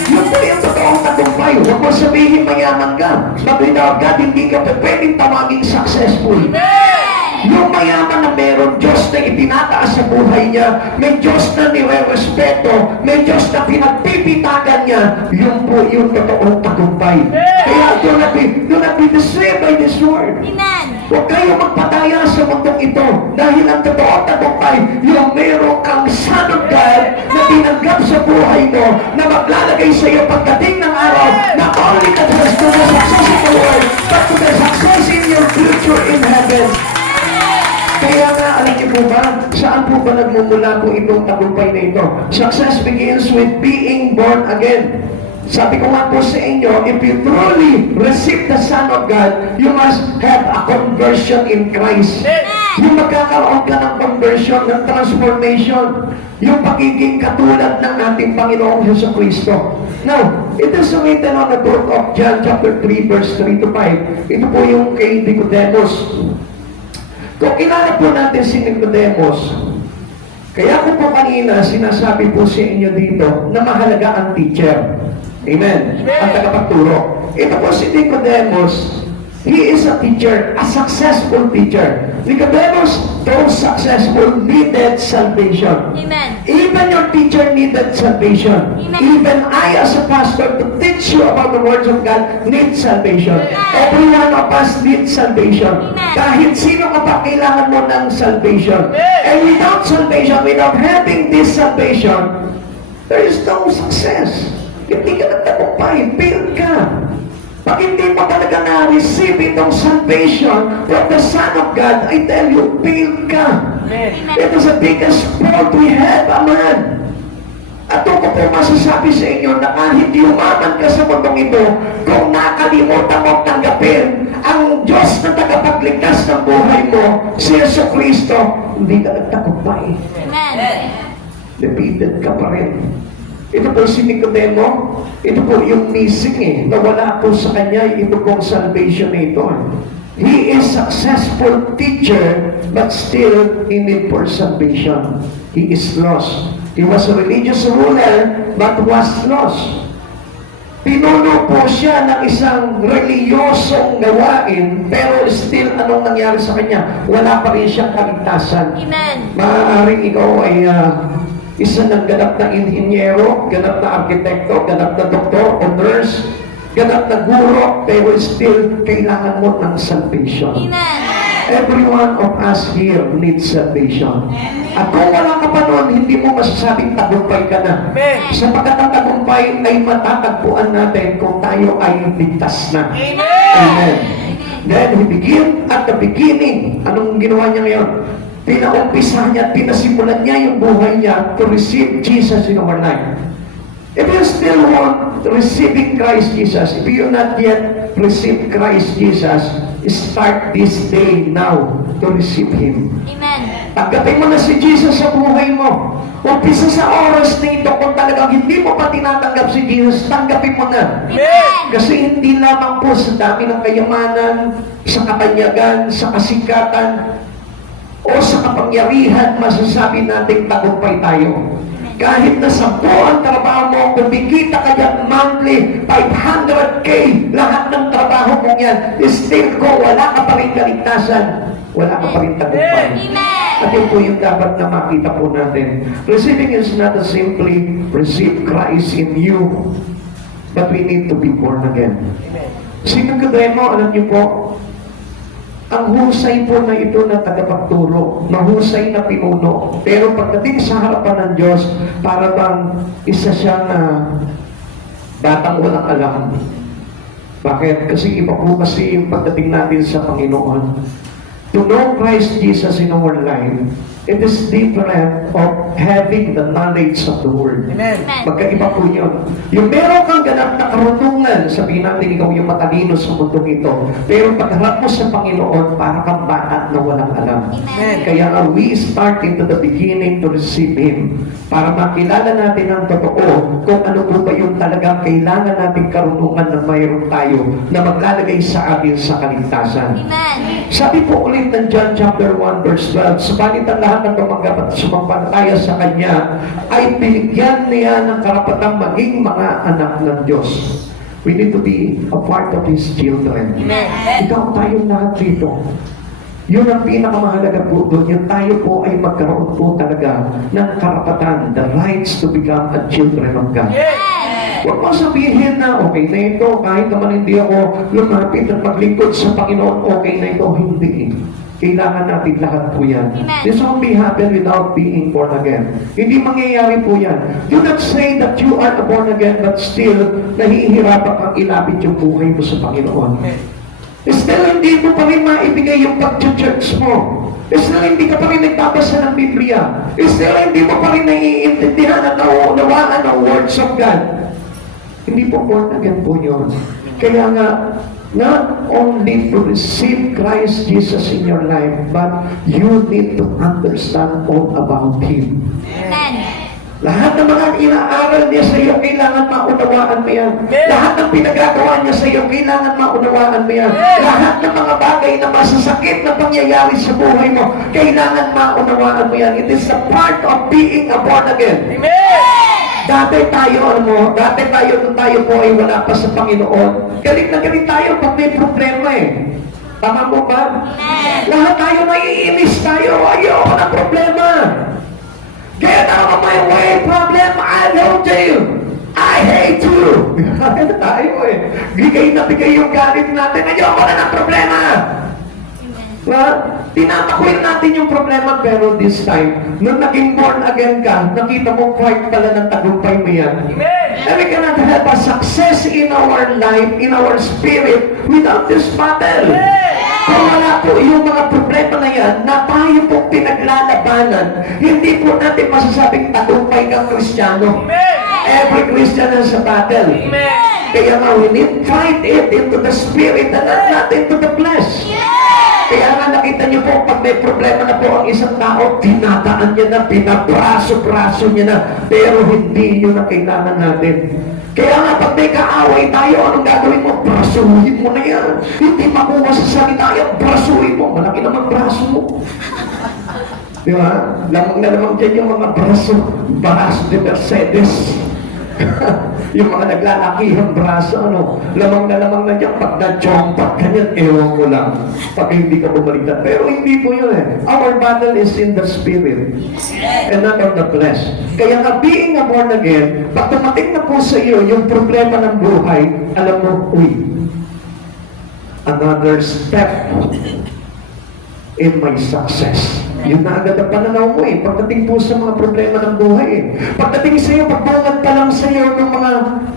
Yun po yung totoong tagumpay. Huwag mo sabihin mayaman ka. Without God, hindi ka pwedeng tawaging successful. Yung mayaman na meron Diyos na itinataas sa buhay niya, may Diyos na nire-respeto, may Diyos na pinagpipitagan niya, yun po yung totoong tagumpay. Kaya do not be deceived by this word. Amen. Huwag kayo magpataya sa mundong ito dahil ang totoong tagumpay, yung meron kang Son of God na tinanggap sa buhay mo na maglalagay sa iyo pagdating ng araw not only to the success in the world but to the success in your future in heaven. Kaya nga, alam niyo po ba, saan po ba nagmumula po itong tagumpay na ito? Success begins with being born again. Sabi ko nga po sa inyo, if you truly receive the Son of God, you must have a conversion in Christ. Yung magkakaroon ka ng conversion, ng transformation, yung pagiging katulad ng ating Panginoong Jesucristo. Now, it is written on the book of John chapter 3 verse 3 to 5. Ito po yung kay Nicodemus. Kung kilala po natin si Nicodemus, kaya ko po kanina sinasabi po sa inyo dito na mahalaga ang teacher. Amen. Ang tagapagturo. Ito po si Nicodemus, he is a teacher, a successful teacher. Nicodemus, though successful, needed salvation. Amen. Even your teacher needed salvation. Amen. Even I as a pastor to teach you about the words of God need salvation. Every one of us needs salvation. Amen. Kahit sino ka pa, kailangan mo ng salvation. And without salvation, without having this salvation, there is no success. Hindi ka nagtagumpay, fail ka. Pag hindi mo talaga na-receive itong salvation from the Son of God, I tell you, fail ka. It is the biggest fault we have, aman. At ito ko po masasabi sa inyo na kahit yumaman ka sa mundong ito, kung nakalimutan mo tanggapin ang Diyos na tagapagligtas ng buhay mo, si Jesucristo, hindi ka nagtagumpay. Amen. Defeated ka pa rin. Ito po si Nicodemo, ito po yung missing nawala po sa kanya ito pong salvation na ito. He is successful teacher, but still in need for salvation. He is lost. He was a religious ruler, but was lost. Pinuno po siya ng isang reliyosong gawain, pero still anong nangyari sa kanya? Wala pa rin siyang kaligtasan. Amen. Maaaring ikaw ay isa ng ganap na inhinyero, ganap na arkitekto, ganap na doktor o nurse, ganap na guro, pero still kailangan mo ng salvation. Amen. Every one of us here needs salvation. At kung wala ka pa noon, hindi mo masasabing tagumpay ka na. Sapagkat ang tagumpay ay matatagpuan natin kung tayo ay ligtas na. Amen. Then we begin at the beginning. Anong ginawa niya ngayon? Pinaumpisa niya at pinasimulan niya yung buhay niya to receive Jesus in our life. If you still want receiving Christ Jesus, if you not yet receive Christ Jesus, start this day now to receive Him. Amen. Tanggapin mo na si Jesus sa buhay mo. Umpisa sa oras na ito, kung talagang hindi mo pa tinatanggap si Jesus, tanggapin mo na. Amen. Kasi hindi lamang po sa dami ng kayamanan, sa katanyagan, sa kasikatan, o sa kapangyarihan, masasabi natin tagumpay tayo. Kahit na 10 ang trabaho mo, kumikita ka dyan monthly, 500K, lahat ng trabaho mo yan, still ko, wala ka pa rin kaligtasan, wala ka pa rin tagumpay. At yun po yung dapat na makita po natin. Receiving is not a simply receive Christ in you, but we need to be born again. Sino ka mo, alam niyo po, ang husay po na ito na tagapagturo, mahusay na pinuno. Pero pagdating sa harapan ng Diyos, para bang isa siya na batang walang alam. Bakit? Kasi iba po kasi yung pagdating natin sa Panginoon. To know Christ Jesus in our life, it is different of having the knowledge of the Word. Amen. Magkaiba po yun. Yung meron kang ganap na karunungan, sabihin natin ikaw yung matalino sa mundong ito, pero pagharap mo sa Panginoon, para kang bata na walang alam. Amen. Kaya nga, we start into the beginning to receive Him, para makilala natin ang totoo, kung ano po ba yung talagang kailangan nating karunungan na mayroon tayo, na maglalagay sa atin sa kaligtasan. Amen. Sabi po ulit ng John chapter 1 verse 12, subalit ang lahat ng tumanggap at sumampalataya sa Kanya ay binigyan niya ng karapatang maging mga anak ng Diyos. We need to be a part of His children. Amen. Ikaw tayong lahat dito. Yun ang pinakamahalaga po doon. Yung tayo po ay magkaroon po talaga ng karapatan, the rights to become a children of God. Huwag mo sabihin na, okay na ito, kahit naman hindi ako lumapit at maglingkod sa Panginoon, okay na ito. Hindi. Kailangan natin lahat po yan. Amen. This won't be happen without being born again. Hindi mangyayari po yan. Do not say that you are born again but still nahihirapan kang ilapit yung buhay mo sa Panginoon. Still hindi mo pa rin maibigay yung pag-church mo. Still hindi ka pa rin nagbabasa ng Biblia. Still hindi mo pa rin naiintindihan at nauunawaan ang words of God. Hindi po born again po yun. Kaya nga, not only to receive Christ Jesus in your life, but you need to understand all about Him. Amen. Lahat ng mga inaaral niya sa iyo, kailangan maunawaan mo yan. Lahat ng pinagagawa niya sa iyo, kailangan maunawaan mo yan. Lahat ng mga bagay na masasakit na pangyayari sa buhay mo, kailangan maunawaan mo yan. It is a part of being a born again. Dati tayo, nung tayo po ay wala pa sa Panginoon, galit na galit tayo pag may problema eh. Tama mo ba? Lahat tayo naiinis tayo, ayoko na problema. Get out of my way, problem! I don't you! I hate you! Bakit tayo eh? Bigay na bigay yung galit natin. Ayoko na ng problema! Well, tinatakwil natin yung problema, pero this time, nung naging born again ka, nakita mo part pala ng tagumpay mo yan. And we cannot have a success in our life, in our spirit, without this battle. Kung wala po yung mga problema na yan, na tayo po pinaglalabanan, hindi po natin masasabing tagumpay kang Kristiyano. Every Christian has a battle. Kaya nga, we need fight it into the spirit and not into the flesh. Kaya nga nakita niyo po, pag may problema na po ang isang tao, tinataan niya na, pinabraso-braso niya na, pero hindi yun ang kailangan natin. Kaya nga pag may kaaway tayo, anong gagawin mo? Brasuhin mo na yan. Hindi makuha sa salita yan, brasuhin mo. Malaki naman braso mo. Di ba? Lamang na lamang dyan yung mga braso de Mercedes. Yung mga naglalakihang braso, ano, lamang na dyan, pag na-jumpat ka niyan, ewan ko lang, pag hindi ka bumaliktad. Pero hindi po yun eh. Our battle is in the spirit and not on the flesh. Kaya nga, being a born again, pag tumating na po sa iyo yung problema ng buhay, alam mo, another step in my success. Yun na agad ang pananaw mo eh. Pagdating po sa mga problema ng buhay eh. Pagdating sa iyo, pagbungad pa lang sa iyo ng mga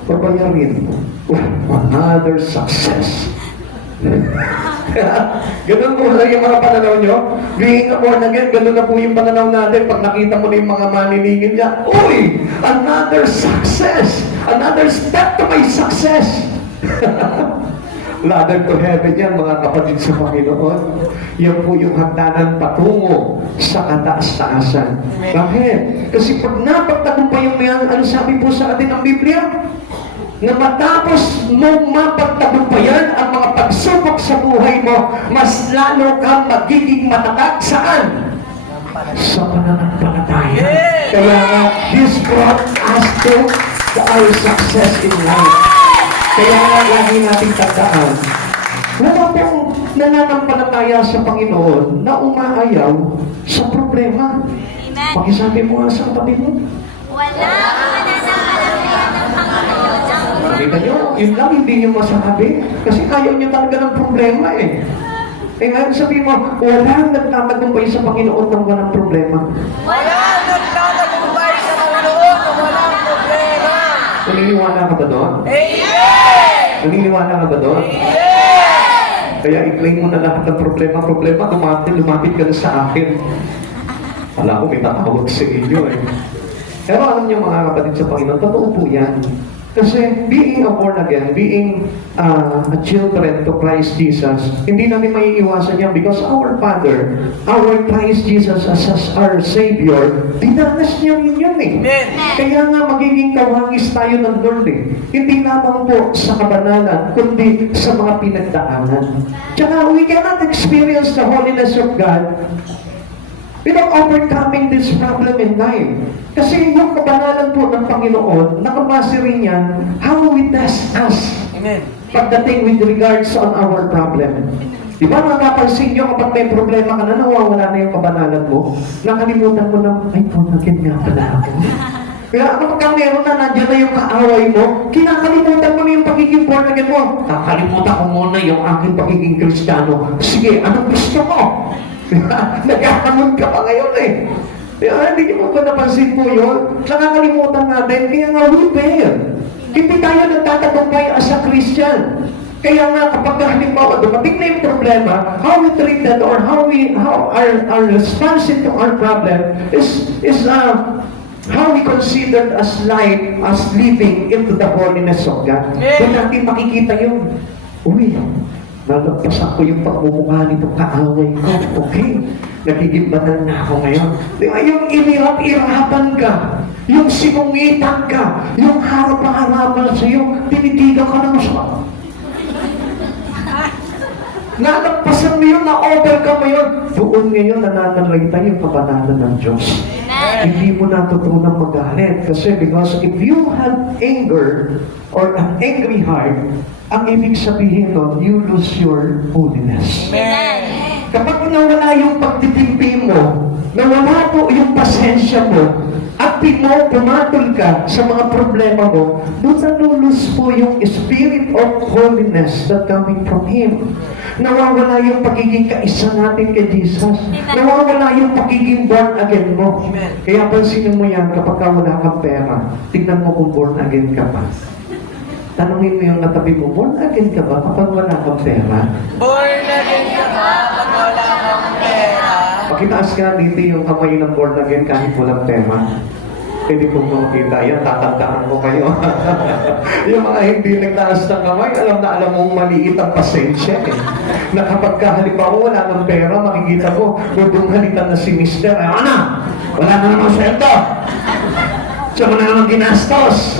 pabayarin mo. Another success. Ganun po lang yung mga pananaw nyo. Being born again, ganun na po yung pananaw natin. Pag nakita mo na yung mga maniningin niya, another success! Another step to my success! Ladder to heaven yan, mga kapatid sa Panginoon. Yan po yung hagdanan patungo sa kataas-taasan. Bakit? Kasi pag napagtagumpayan mo yan, ano sabi po sa atin ng Biblia? Na matapos mo mapagtagumpayan ang mga pagsubok sa buhay mo, mas lalo kang magiging matatag saan? Sa pananampalataya. Kaya this brought us to our success in life. Kaya nga lagi nating tandaan, wala pong nananampalataya sa Panginoon na umaayaw sa problema. Amen. Pakisabi mo nga sa katabi mo. Wala mananampalataya ng Panginoon. Nakita nyo, yun lang hindi nyo masabi. Kasi ayaw nyo talaga ng problema eh. Eh ngayon sabihin mo, walang nagtatagumpay sa Panginoon ng walang problema. Walang nagtatagumpay sa Panginoon ng walang problema. Naniniwala ka ba doon? Amen! Naniniwala ka ba doon? Amen! Kaya i-claim mo na lahat ng problema, lumapit ka na sa akin. Wala ko, may tatawag sa inyo eh. Pero alam niyo mga kapatid sa Panginoon, totoo po yan. Kasi being a born again, being a children to Christ Jesus, hindi natin maiiwasan yan because our Father, our Christ Jesus as our Savior, dinanas niya rin yun eh. Amen. Kaya nga magiging kawangis tayo ng Lord eh. Hindi lamang po sa kabanalan, kundi sa mga pinagdaanan. Tsaka we cannot experience the holiness of God without overcoming this problem in life. Kasi yung kabanalan po ng Panginoon, nakabase rin yan, how we test us. Amen. Pagdating with regards on our problem. Di ba napapansin nyo kapag may problema ka na, nawawala na yung kabanalan mo, nakalimutan mo na, ay, pumagin nga pala ako. Kaya kapag meron na, nandiyan na yung kaaway mo, kinakalimutan mo na yung pagiging born again mo. Nakalimutan ko muna yung aking pagiging Kristiyano. Sige, anong gusto mo? Nagkakamon ka pa ngayon eh. Kaya hindi mo ba napansin mo yun? Nakakalimutan natin, kaya nga we fail. Hindi tayo nagtatagumpay as a Christian. Kaya nga kapag halimbawa dumating na yung problema, how we treat that or how our response into our problem is how we consider as life, as living into the holiness of God. Doon natin makikita yun. Uy, nalagpasan ko yung pagmumukha nitong kaaway ko. Okay, nagigibatan na ako ngayon. Di ba, yung inirap-irapan ka, yung sinungitan ka, yung harap-harapan sa'yo, tinitigan ka ng siya. Nalagpasan mo yun, na-overcome mo yun. Doon ngayon nananalita yung kabanatan ng Diyos. Hindi mo natutunang magalit. Kasi because if you have anger or an angry heart, ang ibig sabihin nun, you lose your holiness. Amen. Kapag nawala yung pagtitimpi mo, nawala po yung pasensya mo, at pumatol ka sa mga problema mo, doon nalulus po yung spirit of holiness that coming from Him. Nawawala yung pagiging kaisa natin kay Jesus. Nawawala yung pagiging born again mo. Kaya pansinin mo yan kapag wala kang pera, tignan mo kung born again ka pa. Tanungin mo yung katabi mo, born again ka ba kapag wala kang pera? Born again ka ba pag wala kang pera? Pakitaas ka dito yung kamay ng born again kahit walang pera. Pwede kong makita yan, tatandaan ko kayo. Yung mga hindi nagtaas ng kamay, alam mong maliit ang pasensya eh. Na kapag halimbawa wala ng pera, makikita ko, gudunghalitan na si Mister, ano? Wala na namang sweldo. Siya mo na namang ginastos.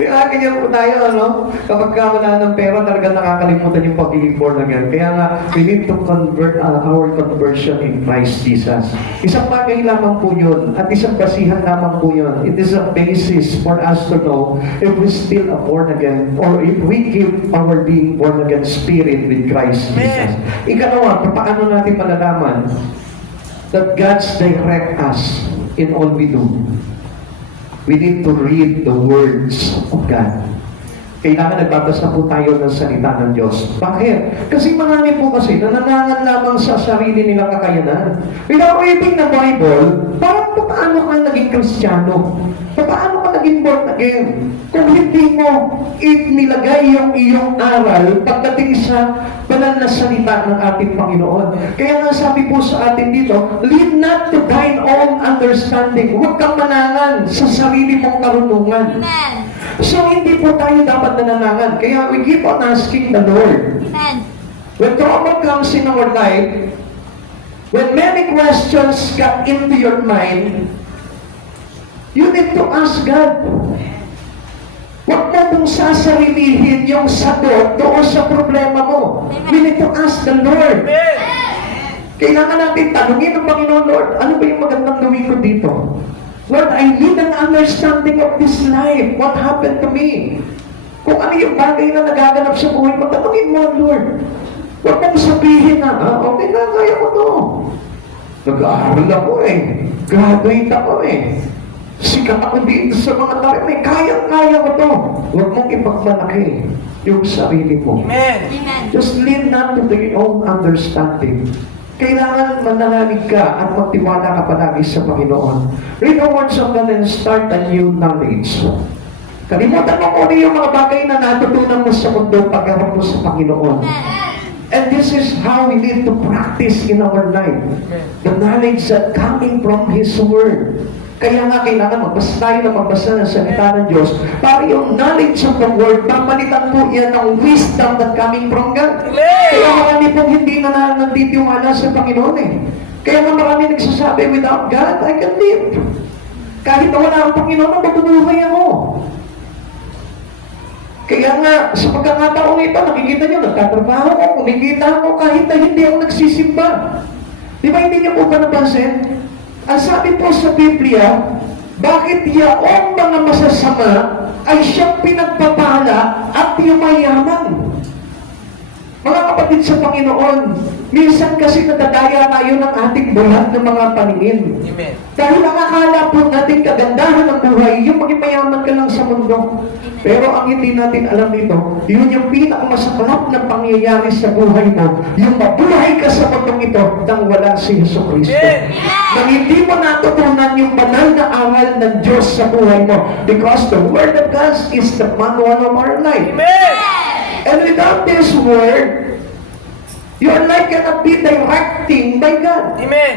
Di ba, ganyan po tayo, ano? Kapag wala ng pera, talagang nakakalimutan yung pagiging born again. Kaya nga, we need to convert our conversion in Christ Jesus. Isang bagay lamang po yun, at isang basihan lamang po yun. It is a basis for us to know if we still are born again, or if we give our being born again spirit with Christ Jesus. Ikalawa, paano natin malalaman that God's direct us in all we do? We need to read the words of God. Kailangan nagbabasa po tayo ng salita ng Diyos. Bakit? Kasi marami po kasi nananangan lamang sa sarili nilang kakayanan. Without reading the Bible, parang paano ka naging Kristiyano? Paano ka naging born again? Kung hindi mo nilagay yung iyong aral pagdating sa banal na salita ng ating Panginoon. Kaya nga sabi po sa atin dito, lead not to thine own understanding. Huwag kang manangan sa sarili mong karunungan. Amen. So, hindi po tayo dapat nananangan. Kaya we keep on asking the Lord. Amen. When trouble comes in our life, when many questions come into your mind, you need to ask God. Huwag mo mong sasarilihin yung sagot doon sa problema mo. We need to ask the Lord. Kailangan natin tanungin ng Panginoon, Lord, ano ba yung magandang gawin ko dito? Lord, I need an understanding of this life. What happened to me? Kung ano yung bagay na nagaganap sa buhay mo, tanungin mo, Lord. Huwag mong sabihin na, okay na, kaya ko to. Nag-aaral ako eh. Graduate ako eh. Sikat ako dito sa mga tarim eh. Kaya ko to. Huwag mong ipagmalaki yung sarili mo. Amen. Amen. Just lean not to your own understanding. Kailangan mananalig ka at magtiwala ka palagi sa Panginoon. Read the words of God and start a new knowledge. Kalimutan mo kung yung mga bagay na natutunan mo sa mundo pagharap mo sa Panginoon. And this is how we need to practice in our life. The knowledge that coming from His Word. Kaya nga kailangan magbasa tayo na magbasa ng salita ng Diyos para yung knowledge of the Word, papalitan po yan ng wisdom that coming from God. Kaya marami pong hindi na nanditiwala sa Panginoon eh. Kaya nga marami nagsasabi, without God, I can live. Kahit na wala ang Panginoon, mabubuhay ako. Kaya nga, sa pagkakataong ito, nakikita nyo, nagtatrabaho ko, kumikita ako kahit na hindi ako nagsisimba. Di ba hindi niyo po ba napansin? Ang sabi po sa Biblia, bakit yaong mga masasama ay siyang pinagpapala at yumayaman? Mga kapatid sa Panginoon, minsan kasi nadadaya tayo ng ating buhat ng mga paningin. Amen. Dahil ang akala po natin kagandahan ng buhay, yung maging mayaman ka lang sa mundo. Pero ang hindi natin alam nito, yun yung pinakamasaklap na pangyayari sa buhay mo, yung mabuhay ka sa mundong ito nang wala si Yesu Cristo. Amen. Nang hindi mo natutunan yung banal na aral ng Diyos sa buhay mo, because the Word of God is the manual of our life. Amen. And without this Word, your life cannot be directing by God. Amen.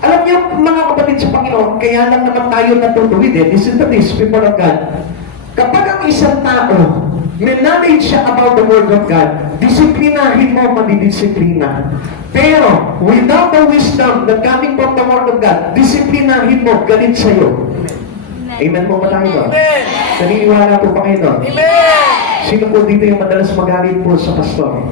Alam niyo, mga kapatid sa Panginoon, kaya lang naman tayo natutuwid listen to this, people of God. Kapag ang isang tao, may knowledge siya about the Word of God, disiplinahin mo, madidisiplina. Pero, without the wisdom that coming from the Word of God, disiplinahin mo, galit sa'yo. Amen po ba tayo doon? Amen. Naniniwala po pa kayo doon? Amen. Sino po dito yung madalas magalit po sa pastor?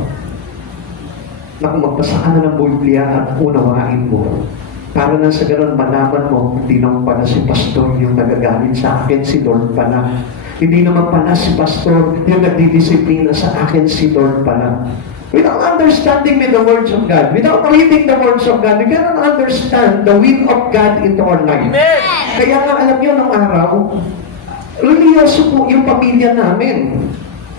Naku, magbasa ka na ng Biblia at unawain mo. Para na sa ganun, malaman mo, hindi naman pala si pastor yung nagagalit sa akin, si Lord pala. Hindi naman pala si pastor yung nagdidisiplina sa akin, si Lord pala. Without understanding the words of God, without reading the words of God, we cannot understand the will of God into our life. Amen. Kaya nga alam niyo, nung araw, religyoso po yung pamilya namin.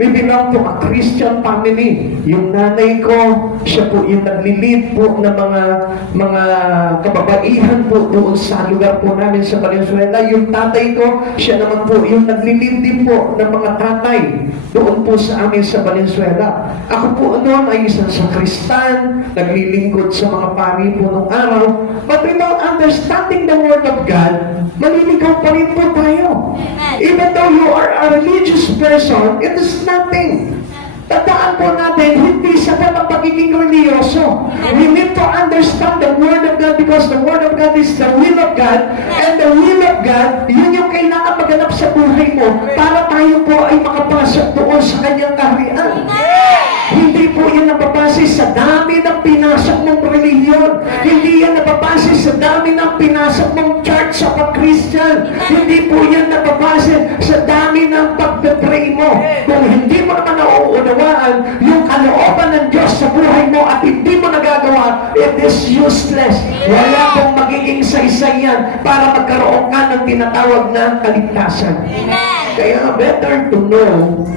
We belong to a Christian family. Yung nanay ko, siya po yung naglilid po ng mga kababaihan po doon sa lugar po namin sa Valenzuela. Yung tatay ko, siya naman po yung naglilid din po ng mga tatay doon po sa amin sa Valenzuela. Ako po noon ay isang sakristan, naglilingkod sa mga pari po nung araw. But without understanding the Word of God, maliligaw pa rin po tayo. Even though you are a religious person, it is nothing. Tandaan po natin, hindi sapat ang pagiging religyoso. We need to understand the Word of God because the Word of God is the will of God. And the will of God, yun yung kailangan maganap sa buhay mo para tayo po ay makapasok doon sa kanyang kaharian. Hindi po yan nababase sa dami ng pinasok mong relihiyon. Hindi yan nababase sa dami ng pinasok mong church sa pag-Christian. Hindi po yan nababase sa dami ng pag-pray mo. Kung hindi mo naman nauunawaan yung kalooban ng Diyos sa buhay mo at hindi mo nagagawa, it is useless. Wala pong magiging saysay yan para magkaroon ka ng tinatawag na kaligtasan. Kaya better to know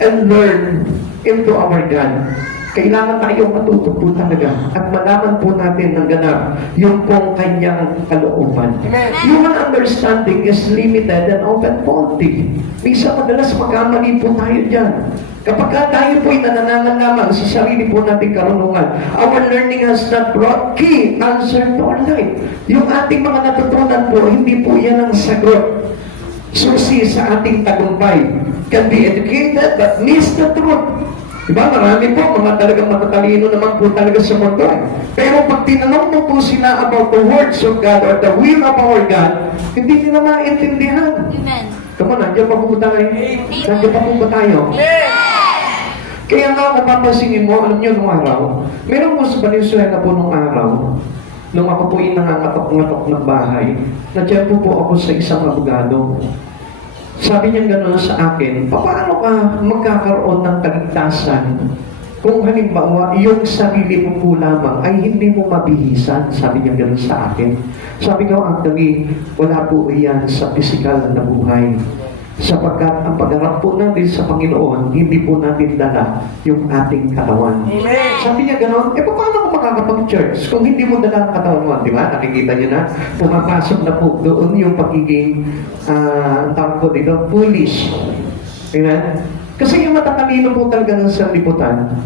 and learn into our God. Kailangan tayong matuto po talaga at malaman po natin ng ganap yung pong kanyang kalooban. Amen. Human understanding is limited and often faulty. Minsan madalas magkamali po tayo dyan. Kapag tayo po'y nananangan lamang sa sarili po nating karunungan, our learning has not brought key answer to our life. Yung ating mga natutunan po, hindi po yan ang sagot. Susi sa ating tagumpay. Can be educated but miss the truth. Diba? Marami po, mga talagang matatalino naman po talaga sa mundo. Pero pag tinanong mo po sila about the words of God or the will of our God, hindi nila maintindihan. Amen. Come on, nandiyan pa po tayo. Nandiyan pa po ba tayo? Kaya nga, napapansinin mo, alam niyo nung araw, meron mo sa Valenzuela po nung araw, nung ako po yung nangangatok-ngatok ng bahay, nandiyan po ako sa isang abogado. Sabi niya gano'n sa akin, paano ka magkakaroon ng kaligtasan kung halimbawa yung sarili mo po lamang ay hindi mo mabihisan? Sabi niya gano'n sa akin. Sabi ko, actually, wala po iyan sa physical na buhay. Sapagkat ang pagharap po natin sa Panginoon, hindi po natin dala yung ating katawan. Amen. Sabi niya gano'n, paano ko makakapag-church kung hindi mo dala ang katawan mo? Di ba? Nakikita niyo na, pumapasok na po doon yung pagiging, ang tawag ko dito, foolish. Diba? Kasi yung matatalino po talaga ng sanlibutan,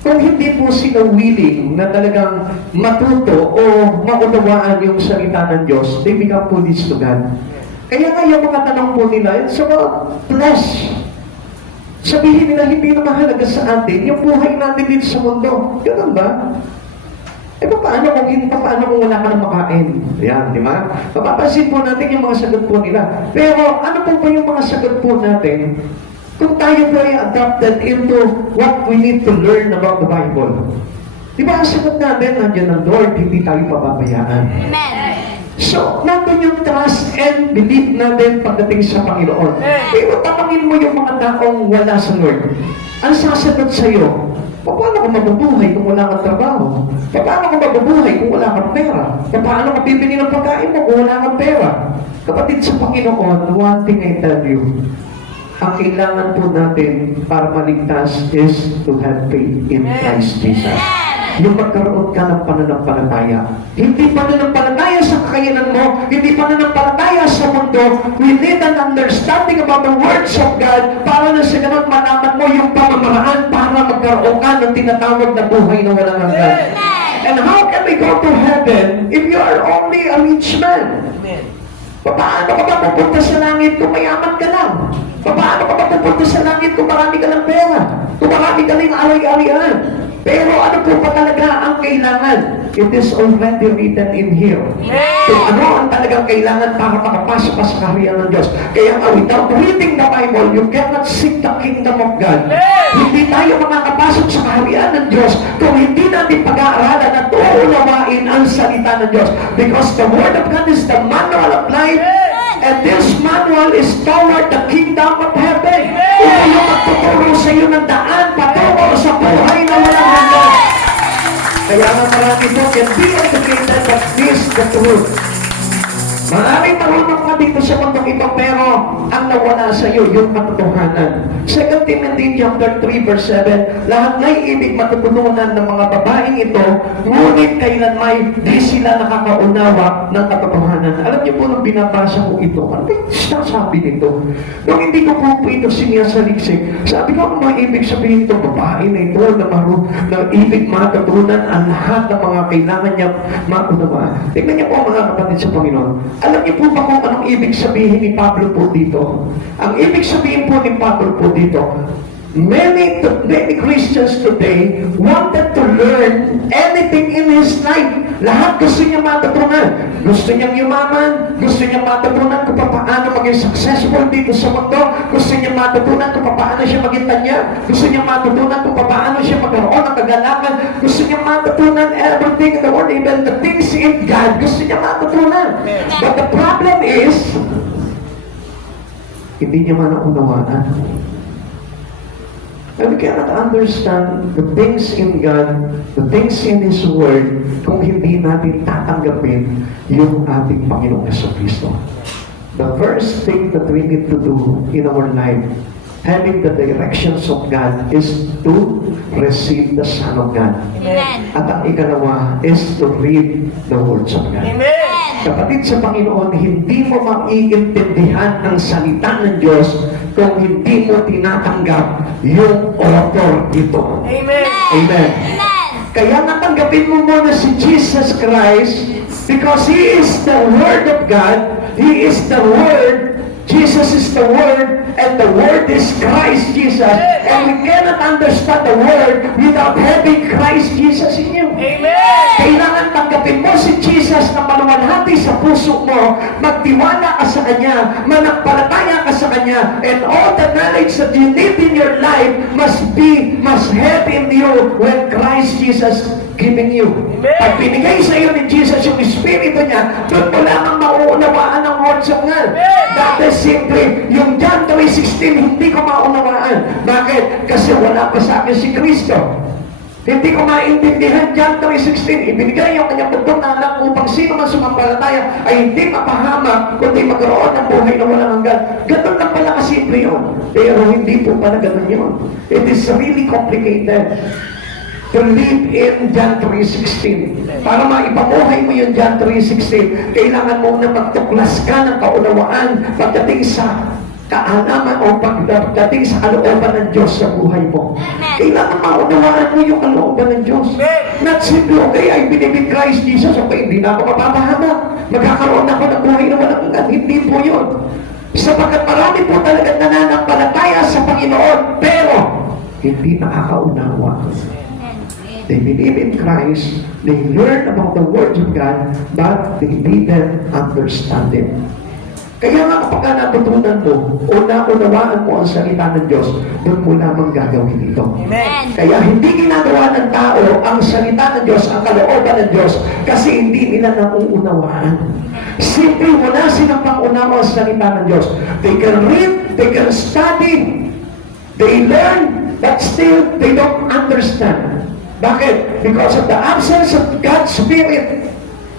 kung hindi po sila willing na talagang matuto o maunawaan yung salita ng Diyos, they become foolish to God. Kaya nga yung mga tanong po nila, it's about flesh. Sabihin nila, hindi na mahalaga sa atin yung buhay natin dito sa mundo. Ganun ba? Paano kung wala ka ng makain? Yan, di ba? Mapapansin po natin yung mga sagot po nila. Pero ano po ba yung mga sagot po natin kung tayo po ay adapted into what we need to learn about the Bible? Di ba ang sagot natin, nandiyan ang Lord, hindi tayo pababayaan. Amen. So, nandun yung trust and belief natin pagdating sa Panginoon. Pero tanongin mo yung mga taong wala sa Lord. Ang sasagot sa'yo, Paano ka mabubuhay kung wala kang trabaho? Paano ka mabubuhay kung wala kang pera? Paano ka bibili ng pagkain mo kung wala kang pera? Kapatid sa Panginoon, one thing I tell you, ang kailangan po natin para maligtas is to have faith in Christ Jesus. Yung magkaroon ka ng pananampalataya. Hindi pananampalataya sa kakayanan mo, hindi pananampalataya sa mundo. We need an understanding about the words of God para na sa ganun malaman mo yung pamamaraan para magkaroon ka ng tinatawag na buhay na walang hanggan. And how can we go to heaven if you are only a rich man? Amen. Paano ka ba pupunta sa langit kung mayaman ka lang? Paano ka ba pupunta sa langit kung marami ka ng pera? Kung marami ka ng ari-arian? Pero ano po ba talaga ang kailangan? It is already written in here. Kung ano ang talagang kailangan para makapasok ka sa kaharian ng Diyos. Kaya nga, without reading the Bible, you cannot seek the kingdom of God. Hindi tayo makakapasok sa kaharian ng Diyos kung hindi natin pag-aaralan at uunawain ang salita ng Diyos. Because the Word of God is the manual of life. And this manual is toward the kingdom of heaven. Ito yung magtuturo sa iyo ng daan patungo sa buhay na walang hanggan. Kaya nga marami po can be educated but miss the truth. Maraming marunong ka dito sa mundong ito, pero ang nawala sa iyo, yung katotohanan. 2 Timothy chapter 3 verse 7, lahat na ibig matutunan ng mga babaeng ito, ngunit kailanmay di sila nakakaunawa ng katotohanan. Alam niyo po, nung binabasa ko ito, ano ba yung sinasabi nito? Nung hindi ko po ito sinasaliksik, sabi ko, ano ba ibig sabihin ito? Babae na ito, na ibig matutunan ang lahat ng mga kailangan niya maunawa. Tignan niyo po mga kapatid sa Panginoon. Alam niyo po ba kung anong ibig sabihin ni Pablo po dito? Ang ibig sabihin po ni Pablo po dito, many Christians today wanted to learn anything in his life. Lahat gusto niya matutunan. Gusto niyang yumaman, gusto niya matutunan kung paano maging successful dito sa mundo, gusto niya matutunan kung paano siya maging tanya, gusto niya matutunan kung paano siya magkaroon ng kagalakan, gusto niya matutunan everything in the world, even the things in God, gusto niya matutunan. But the problem is, hindi niya manaunawaan. And we cannot understand the things in God, the things in His Word, kung hindi natin tatanggapin yung ating Panginoong Jesucristo. The first thing that we need to do in our life, having the directions of God, is to receive the Son of God. Amen. At ang ikalawa is to read the words of God. Amen. Kapatid sa Panginoon, hindi mo maiintindihan ang salita ng Diyos kung hindi mo tinatanggap yung author dito. Amen. Amen. Amen. Kaya natanggapin mo muna si Jesus Christ because He is the Word of God. He is the Word. Jesus is the Word, and the Word is Christ Jesus. And we cannot understand the Word without having Christ Jesus in you. Amen. Kailangan tanggapin mo si Jesus na maluwalhati sa puso mo, magtiwala ka sa Kanya, manampalataya ka sa Kanya, and all the knowledge that you need in your life must have in you when Christ Jesus giving you. Amen. Pag binigay sa iyo ni Jesus yung Espiritu niya, doon mo lamang mauunawaan ang words of God. Dati simple, yung John 3:16, hindi ko maunawaan. Bakit? Kasi wala pa sa akin si Kristo. Hindi ko maintindihan John 3:16. Ibinigay yung kanyang bugtong na anak upang sino man sumampalataya ay hindi mapahamak, kundi magkaroon ng buhay na walang hanggan. Ganun lang pala kasimple yun. Pero hindi po pala ganun yun. It is really complicated to live in John 3:16. Para maipamuhay mo yung John 3:16, kailangan mo na magtuklas ka ng kaunawaan pagdating sa kaalaman o pagdating sa kalooban ng Diyos sa buhay mo. Kailangan maunawaan mo yung kalooban ng Diyos. Not simple, okay, I believe in Christ Jesus, okay, hindi na ako mapapahamak. Magkakaroon ako ng buhay na walang hanggan. Hindi po yun. Sapagkat marami po talaga nananampalataya sa Panginoon, pero hindi nakakaunawa. They believe in Christ, they learn about the words of God, but they didn't understand it. Kaya nga kapag natutunan mo o naunawaan mo ang salita ng Diyos, doon mo lamang gagawin ito. Amen. Kaya hindi ginagawa ng tao ang salita ng Diyos, ang kalooban ng Diyos, kasi hindi nila nauunawaan. Simple, wala silang pangunawa sa salita ng Diyos. They can read, they can study, they learn, But still, they don't understand. Bakit? Because of the absence of God's Spirit.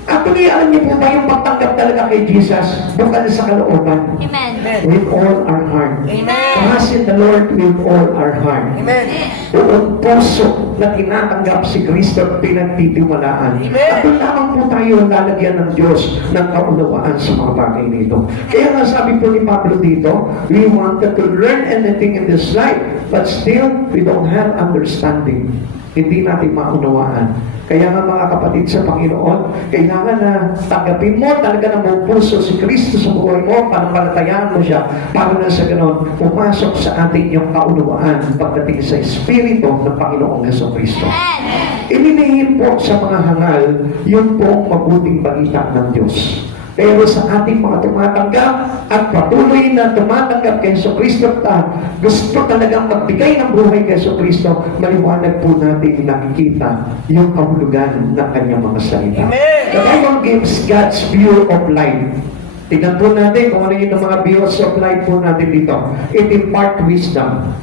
Actually, alam niyo po ba yung pagtanggap talaga kay Jesus bukal sa kalooban? Amen. With all our heart. Amen. Trust in the Lord with all our heart. Amen. Buong puso na tinatanggap si Kristo at pinagtitiwalaan. Amen. At doon lamang po tayo lalagyan ng Diyos ng kaunawaan sa mga bagay nito. Kaya nga sabi po ni Pablo dito, we wanted to learn anything in this life, but still, we don't have understanding. Hindi natin maunawaan. Kaya nga mga kapatid sa Panginoon, kailangan na tanggapin mo talaga ng buong puso si Kristo sa buhay mo, panampalatayaan mo siya, para na sa ganon, pumasok sa atin yung kaunawaan pagdating sa Espiritu ng Panginoong Jesucristo. Ininihim po sa mga hangal, yun po ang mabuting balita ng Diyos. Pero sa ating mga tumatanggap at patuloy na tumatanggap kay Jesucristo at gusto talagang magbigay ng buhay kay Jesucristo, maliwanag po natin nakikita yung kahulugan ng kanyang mga salita. Amen. The Bible gives God's view of life. Tignan po natin kung ano yung mga views of life po natin dito. It impart wisdom.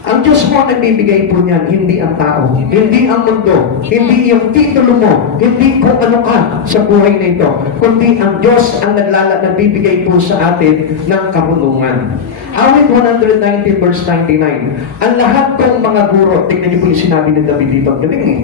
Ang Diyos mo nagbibigay po niyan, hindi ang tao, hindi ang mundo, hindi yung titulo mo, hindi kung ano ka sa buhay na ito, kundi ang Diyos ang nagbibigay po sa atin ng karunungan. Awit 119 verse 99, ang lahat kong mga guro, tingnan niyo po yung sinabi ni David dito, galing eh.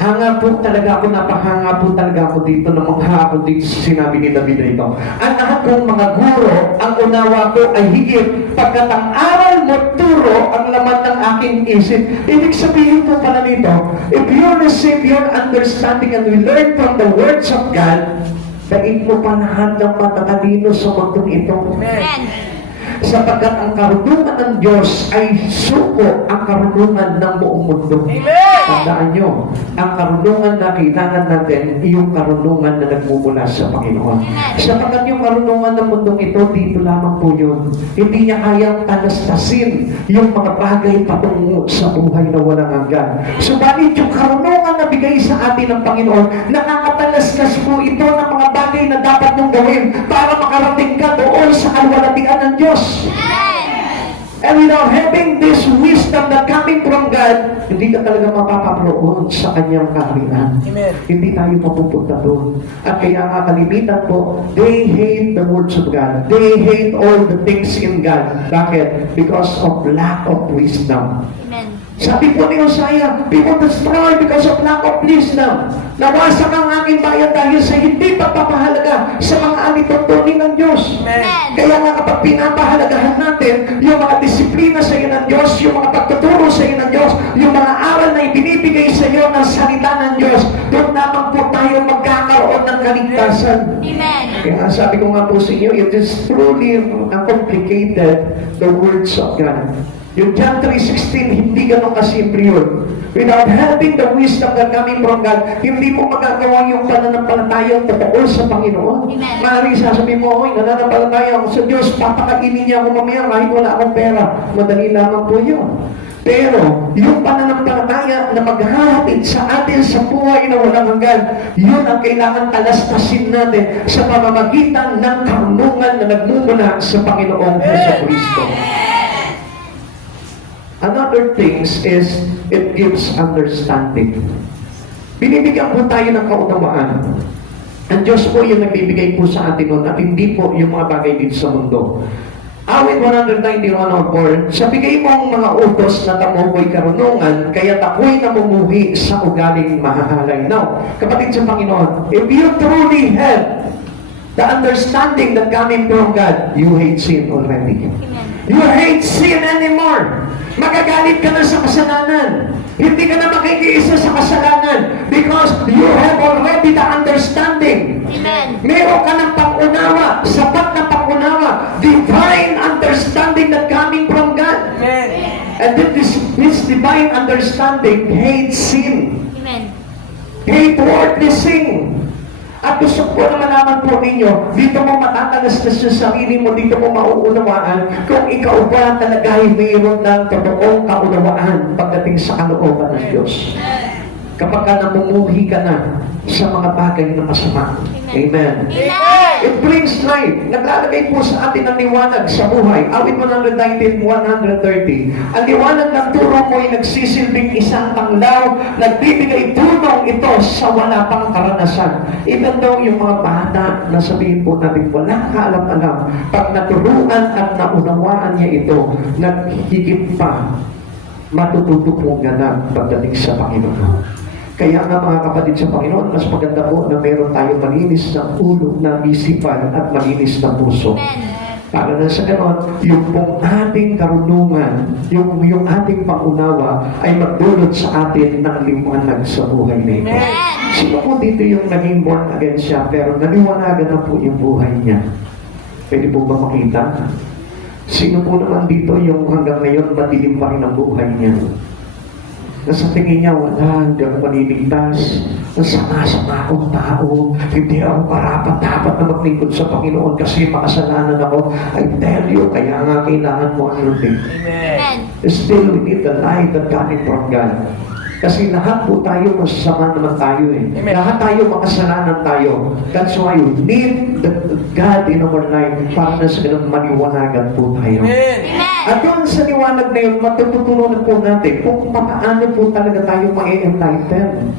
Hanga po talaga ako, napahanga po talaga ako dito, namangha ako dito sa sinabi ni David rito. Ang lahat kong mga guro, ang unawa ko ay higit, pagkat ang aral mo turo ang laman ng aking isip. Ibig sabihin po pala nito, if you receive your understanding and we learn from the words of God, daig mo pa lahat ng matatalino sa mundong ito. Amen. Sapagkat ang karunungan ng Diyos ay suko ang karunungan ng buong mundo. Amen. Tandaan nyo, ang karunungan na kailangan natin, yung karunungan na nagmumula sa Panginoon. Sapagkat yung karunungan ng mundong ito, dito lamang po yun. Hindi niya kayang talastasin yung mga bagay patungo sa buhay na walang hanggan. Subalit yung karunungan na bigay sa atin ng Panginoon, nakakatalastas po ito ng mga bagay na dapat mong gawin para makarating ka doon sa kalwalatian ng Diyos. And without having this wisdom that coming from God, hindi ka talaga mapaparoon sa kanyang kaharian. Amen. Hindi tayo mapupunta doon. At kaya nga kalimitan po, they hate the words of God. They hate all the things in God. Bakit? Because of lack of wisdom. Amen. Sabi po ni Hosea, people destroy because of lack of wisdom. Nawasak ang aking bayan dahil sa hindi pagpapahalaga sa mga alituntunin ng Diyos. Amen. Kaya nga kapag pinapahalagahan natin yung mga disiplina sa iyo ng Diyos, yung mga pagtuturo sa iyo ng Diyos, yung mga aral na ibinibigay sa iyo ng salita ng Diyos, doon naman po tayo magkakaroon ng kaligtasan. Amen. Kaya sabi ko nga po sa inyo, it is truly complicated, the words of God. Yung John 3:16, hindi ganun kasimple yun. Without having the wisdom that coming from God, hindi mo magagawa yung pananampalataya totoo sa Panginoon. Amen. Maaaring sasabihin mo, oy, nananampalataya ako sa Diyos, papakainin niya ako mamaya kahit wala akong pera. Madali lamang po yun. Pero, yung pananampalataya na maghahatid sa atin sa buhay na walang hanggan, yun ang kailangan talastasin natin sa pamamagitan ng karunungan na nagmumula sa Panginoong Jesucristo. Another things is, it gives understanding. Binibigyan po tayo ng kaunawaan. Ang Diyos po yung nagbibigay po sa atin nun at hindi po yung mga bagay dito sa mundo. Awit 191:4, sa bigay mo ang mga utos na tamukoy karunungan, kaya ako'y namumuhi sa ugaling mahahalay. Now, kapatid sa Panginoon, if you truly have the understanding that coming from God, you hate sin already. You hate sin anymore. Magagalit ka na sa kasalanan. Hindi ka na makikiisa sa kasalanan because you have already the understanding. Amen. Meron ka ng pangunawa, sapat na pangunawa, divine understanding that coming from God. Amen. And this divine understanding hates sin, Amen. hate worthless sin. At gusto ko na malaman po ninyo, dito mo matatalastas sa sarili mo, dito mo mauunawaan kung ikaw ba talaga ay mayroon ng totoong kaunawaan pagdating sa kalooban ng Diyos. Kapag ka namumuhi ka na sa mga bagay na masama. Amen. Amen. It brings light. Naglalagay po sa atin ng liwanag sa buhay. Awit 119, 130. Ang liwanag ng turo mo ay nagsisilbing isang tanglaw, nagbibigay tulong ito sa wala pang karanasan. Even though yung mga bata na sabihin po natin, wala kaalam-alam, pag naturuan at naunawaan niya ito, naghigit pa, matututo pong ganap pagdating sa Panginoon. Kaya nga mga kapatid sa Panginoon, mas maganda po na meron tayong malinis na ulo, na isipan at malinis na puso. Para na sa ganon, yung pong ating karunungan, yung ating pangunawa ay magdulot sa atin ng liwanag sa buhay na ito. Sino po dito yung naging born again siya, pero naliwanagan na po yung buhay niya? Pwede po ba makita? Sino po naman dito yung hanggang ngayon madilim pa rin ang buhay niya? Na sa tingin niya, wala, hindi ako maniligtas. Sama-sama akong tao. Hindi ako karapat-dapat na maglingkod sa Panginoon kasi makasalanan ako. I tell you, kaya nga kailangan mo ang din. Amen. Still, we need the light that coming from God. Kasi lahat po tayo, masasama naman tayo eh. Amen. Lahat tayo, makasalanan tayo. That's why we need the God in our life para na sa ganun maliwanagan po tayo. Amen. At yun sa liwanag na yun, matututunan po natin kung paano po talaga tayo ma-enlighten.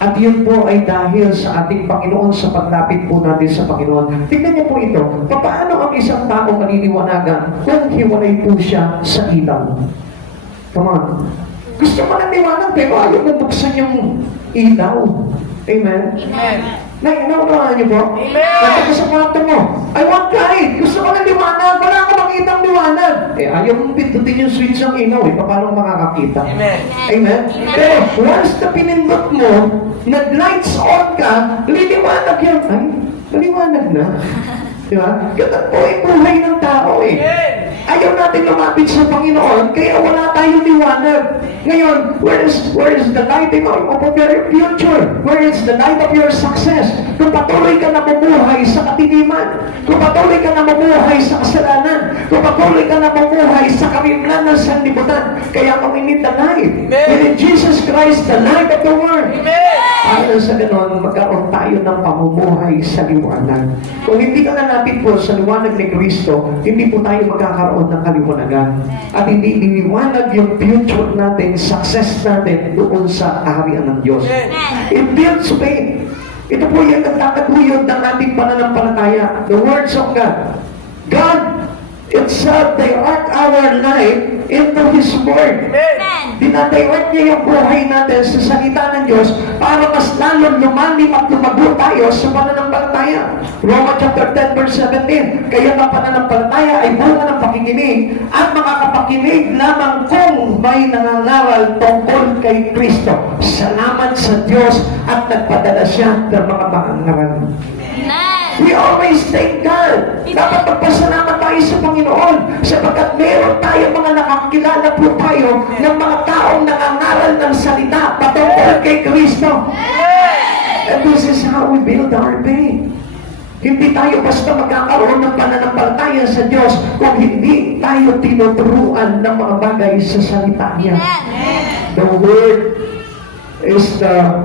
At yun po ay dahil sa ating Panginoon, sa paglapit po natin sa Panginoon. Tignan niyo po ito, paano ang isang tao maliliwanagan kung hiwalay po siya sa ilaw? Come on. Gusto mo ng liwanag, pero ayaw na buksan yung ilaw. Amen? Amen. Naunawaan niyo po? Amen. At sa kwarto mo, I want light. Gusto ko ng liwanag. Wala akong makita ang liwanag. Ayaw mong pindutin yung switch ng ilaw. Paano makakakita? Amen. Amen? Pero once na pinindot mo, nag-lights on ka, liliwanag yan. Ay, maliwanag na. Di ba? Ganun po ay buhay ng tao eh. Amen. Ayaw natin lumapit sa Panginoon, kaya wala tayong liwanag. Ngayon, where is the lighting of your future? Where is the light of your success? Kung patuloy ka na mamuhay sa katiliman, kung patuloy ka na mamuhay sa kasalanan, kung patuloy ka na mamuhay sa karimlan ng sanlibutan, kaya kung we need the light. We need Jesus Christ, the light of the world. Amen. Para sa ganon, magkaroon tayo ng pamumuhay sa liwanag. Kung hindi ka nalapit po sa liwanag ni Kristo, hindi po tayo magkakaroon ng kaliwanagan. At hindi iniwanag yung future natin, success natin doon sa kaharian ng Diyos. It builds faith. Ito po yung nagtataguyod ng ating pananampalataya. The words of God. God itself direct our life into His Word. Dinadirect niya yung buhay natin sa salita ng Diyos para mas lalong lumalim at lumago tayo sa pananampalataya. Roma chapter 10 verse 17. Kaya ang pananampalataya ay bunga ng pakikinig at makakapakinig lamang kung may nangangaral tungkol kay Kristo. Salamat sa Diyos at nagpadala siya ng mga mangangaral. We always thank God. Dapat magpasalamat tayo sa Panginoon sapagkat meron tayo mga nakakilala po tayo ng mga taong nangangaral ng salita patungkol kay Kristo. And this is how we build our faith. Hindi tayo basta magkakaroon ng pananampalataya sa Diyos kung hindi tayo tinuturuan ng mga bagay sa salita niya. The Word is the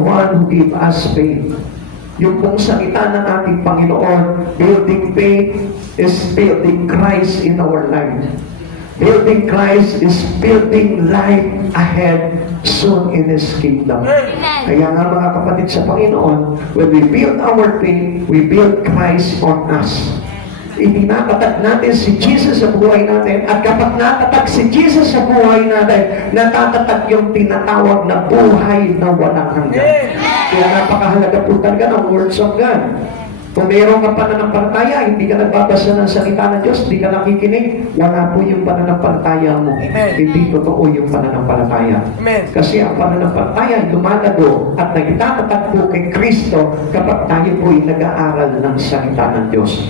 one who gives us faith. Yung pong salita ng ating Panginoon, building faith is building Christ in our life. Building Christ is building life ahead soon in His kingdom. Kaya nga mga kapatid sa Panginoon, when we build our faith, we build Christ on us. Itinatatak natin si Jesus sa buhay natin, at kapag natatak si Jesus sa buhay natin, natatatag yung tinatawag na buhay na walang hanggan. Kaya napakahalaga po talaga ng words of God. Kung mayroon ka pananampalataya, hindi ka nagbabasa ng salita ng Diyos, hindi ka nakikinig, wala po yung pananampalataya mo. Amen. Hindi totoo yung pananampalataya. Amen. Kasi ang pananampalataya ay lumalago at nagtatatag po kay Kristo kapag tayo po ay nag-aaral ng salita ng Diyos.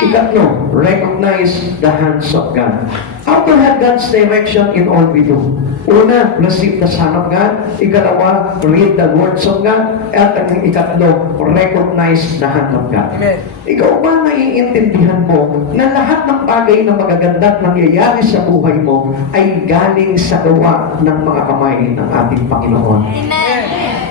Ikatlo, recognize the hands of God. How to have God's direction in all we do. Una, receive the Son of God. Ikalawa, read the words of God. At ang ikatlo, recognize the hand of God. Amen. Ikaw ba naiintindihan mo na lahat ng bagay na magaganda at nangyayari sa buhay mo ay galing sa gawa ng mga kamay ng ating Panginoon?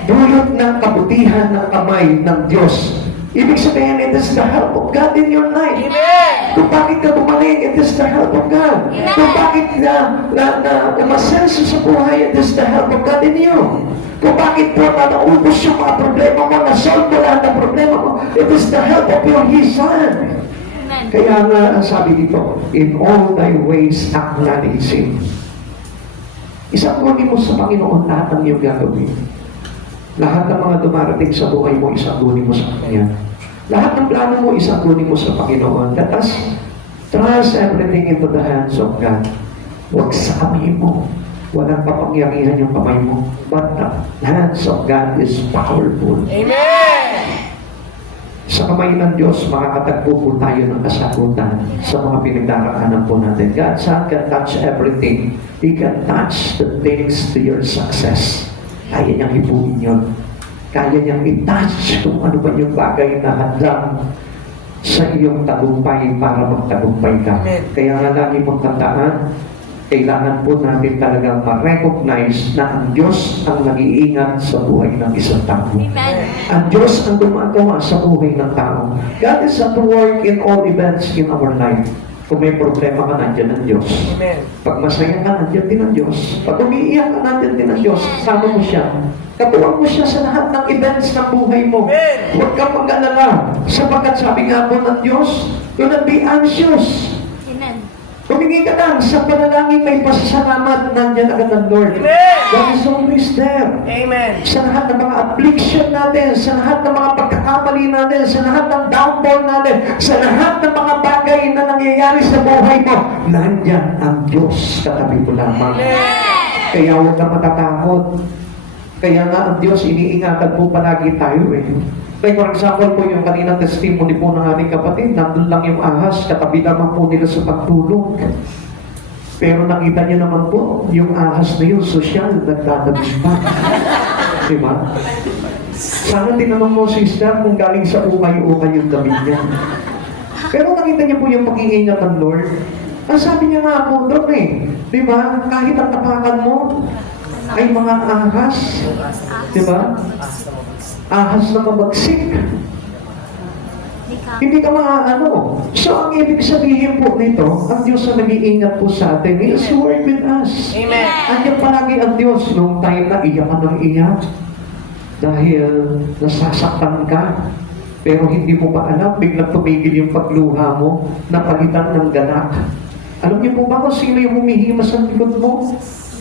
Dulot ng kabutihan ng kamay ng Diyos Ibig sabihin, it is the help of God in your life. Amen. Kung bakit ka gumaling, it is the help of God. Amen. Kung bakit na umasenso sa buhay, it is the help of God in you. Kung bakit po na naubos yung mga problema mo, na-solve mo lahat ng problema mo, it is the help of your His Son. Amen. Kaya nga, ang sabi dito, in all thy ways acknowledge Him. Isanggunin mo sa Panginoon lahat ng iyong gagawin. Lahat ng mga dumarating sa buhay mo, isanggunin mo sa Kanya. Lahat ng plano mo, isanggunin mo sa Panginoon. Let us trust everything into the hands of God. Huwag sa kamay mo. Walang kapangyarihan yung kamay mo. But the hands of God is powerful. Amen. Sa kamay ng Diyos, makakatagpo po tayo ng kasagutan sa mga pinagdaraanan po natin. God can touch everything. He can touch the things to your success. Kaya niyang ibuhin yun. Kaya niyang i-touch kung ano ba yung bagay na hadlang sa iyong tagumpay para magtagumpay ka. Amen. Kaya nga lagi mong tandaan, kailangan po natin talagang ma-recognize na ang Diyos ang nag-iingat sa buhay ng isang tao. Amen. Ang Diyos ang gumagawa sa buhay ng tao. God is at work in all events in our life. Kung may problema ka, nandiyan ang Diyos. Amen. Pag masaya ka, nandiyan din ang Diyos. Pag umiiyak ka, nandiyan din ang Diyos. Kasama mo siya. Katuwang mo siya sa lahat ng events ng buhay mo. Amen. Huwag kang mag-alala. Sapagkat sabi nga po ng Diyos, do not be anxious. Amen. Humingi ka lang sa panalangin, may pasasalamat, nandiyan agad ang Lord. Amen. God is always there. Amen. Sa lahat ng mga affliction natin, sa lahat ng mga pagkakamali natin, sa lahat ng downfall natin, sa lahat ng mga bagay na nangyayari sa buhay mo, nandiyan ang Diyos katabi mo lamang. Kaya huwag ka matatakot. Kaya nga ang Diyos, iniingatan po palagi tayo eh. Like for example po, yung kanina testimony po ng aming kapatid, nandun lang yung ahas, katabi naman po nila sa pagtulog. Pero nakita niya naman po, yung ahas na yun, sosyal, nagtatabi pa. Diba? Sana tinanong mo, sister, kung galing sa ukay-ukay yung gabi niya. Pero nakita niya po yung pag-iingat ng Lord. Ang sabi niya nga po doon eh, di ba? Kahit ang tapakan mo ay mga ahas. Di ba? Ahas na mabagsik. Hindi ka maaano. So, ang ibig sabihin po nito, ang Diyos na nag-iingat po sa atin, He is work with us. Amen. Andiyan palagi ang Diyos nung time na iyak ka ng iyak dahil nasasaktan ka. Pero hindi mo pa alam, biglang tumigil yung pagluha mo, napalitan ng ganak. Alam niyo po ba kung sino yung humihimas sa likod mo?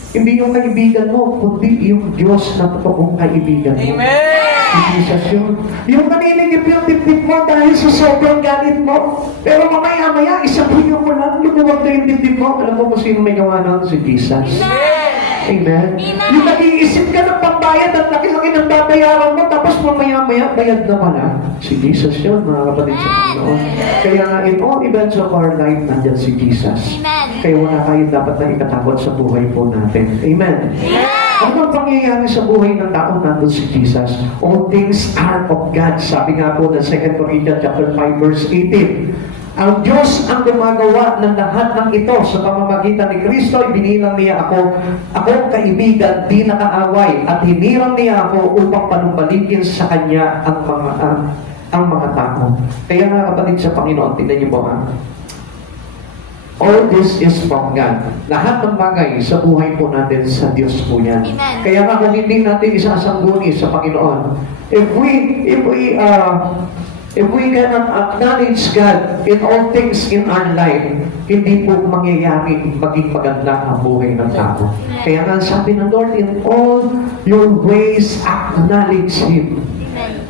Hindi yung kaibigan mo, kundi yung Diyos na totoong kaibigan mo. Amen. Jesus yun. Yung naninigip yung dibdib mo dahil sa sobrang galit mo. Pero mamaya-maya, isang hiyo mo lang, lumuwag na yung dibdib mo. Alam mo kung sino may gawa nun? Si Jesus. Amen. Yung nag-iisip ka ng pambayad at laki-laki ng babayaran mo, tapos mamaya-maya, bayad na pala. Si Jesus yun, mga kapatid sa Panginoon. Kaya nga, in all events of our life, nandyan si Jesus. Amen. Kaya wala tayo dapat na ikatakot sa buhay po natin. Amen. Amen. Ano ang pangyayari sa buhay ng tao nandun si Jesus? All things are of God. Sabi nga po ng 2 Corinthians chapter 5 verse 18. Ang Diyos ang gumagawa ng lahat ng ito sa pamamagitan ni Kristo. Ibinilang niya ako kaibigan, di nakaaway, at hinirang niya ako upang panumbalikin sa Kanya ang mga tao. Kaya nga kapatid sa Panginoon, tingnan niyo po ha. All this is from God. Lahat ng bagay sa buhay po natin sa Diyos po yan. Amen. Kaya nga kung hindi natin isasangguni sa Panginoon, if we cannot acknowledge God in all things in our life, hindi po mangyayari maging maganda ang buhay ng tao. Kaya nga sabi ng Lord, in all your ways acknowledge Him. Amen.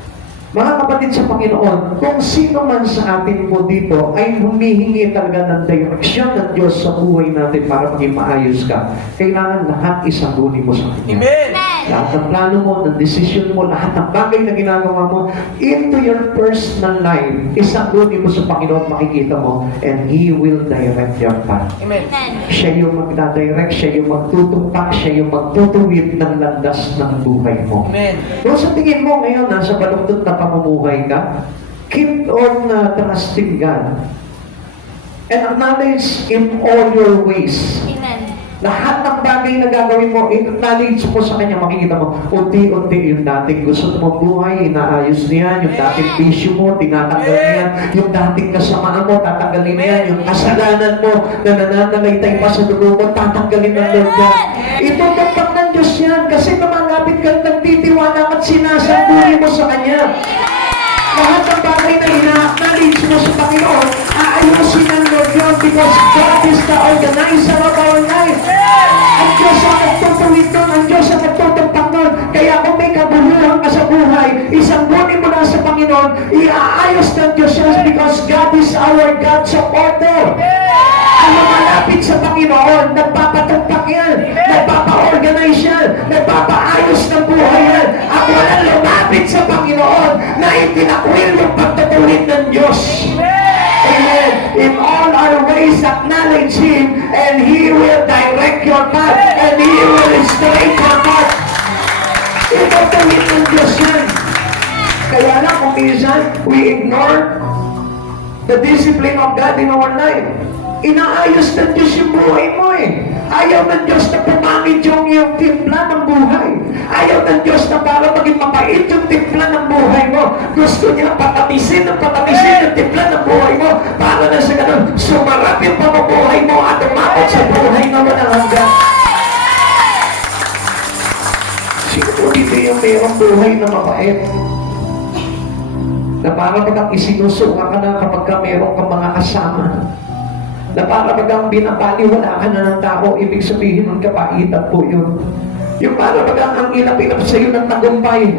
Mga kapatid sa Panginoon, kung sino man sa atin po dito ay humihingi talaga ng direksyon ng Diyos sa buhay natin para maging maayos ka, kailangan lahat isanguni mo sa Kanya. Amen. Lahat ng plano mo, ng decision mo, lahat ng bagay na ginagawa mo into your personal life, isanguni mo sa Panginoon, makikita mo, and He will direct your path. Amen. Amen. Siya yung magdadirect, siya yung magtutumpak, siya yung magtutuwid ng landas ng buhay mo. Amen. Kung sa tingin mo ngayon, nasa baluktot na pamumuhay ka, keep on trusting God. And acknowledge in all your ways. Amen. Lahat ng bagay na gagawin mo, acknowledge mo sa Kanya, makikita mo, unti-unti yung dating gusto mong buhay, inaayos niya, yung dating bisyo mo, tinatanggal niya, yung dating kasamaan mo, tatanggalin niya, yung kasalanan mo, na nananalaytay pa sa dugo mo, tatanggalin ng Lord yan. Ito tapat ng Diyos yan, kasi lumalapit ka, nagtitiwala at sinasambuli mo sa Kanya. Lahat ng bagay na ina-acknowledge mo sa Panginoon, aayusin ng Lord yun because God is the organizer of our life. Ang Diyos ang nagtutuwid nun, ang Diyos ang nagtutugtog nun. Kaya kung may kabuluhan ka sa buhay, isambuni mo na sa Panginoon, iaayos ng Diyos yan because God is our God supporter. Ang lumalapit sa Panginoon, nagpapatugtog yan, nagpapa-organize yan, nagpapaayos ng buhay yan. Ang walang lumapit sa Panginoon na itinakwil yung pagtatuwid ng Diyos. Amen. In all our ways, acknowledge Him, and He will direct your path, and He will straight your path. Itatuwid ng Diyos yan. Kaya lang kung minsan, we ignore the discipline of God in our life. Inaayos ng Diyos yung buhay mo eh. Ayaw ng Diyos na pumangit yung iyong timpla ng buhay. Ayaw ng Diyos na para maging mapait yung timpla ng buhay mo. Gusto niya patatisin yung timpla ng buhay mo para na sa ganun, sumarap yung pamumuhay mo at umabot sa buhay na walang hanggan. Sino dito yung mayroong buhay na mapait? Na para bagang isinusuka ka na kapag ka mayroong kang mga kasama. Na para bagang binabaliwala ka na ng tao, ibig sabihin ng kapaitan po yun. Yung para bagang ang ilap-ilap sa iyo ng tagumpay.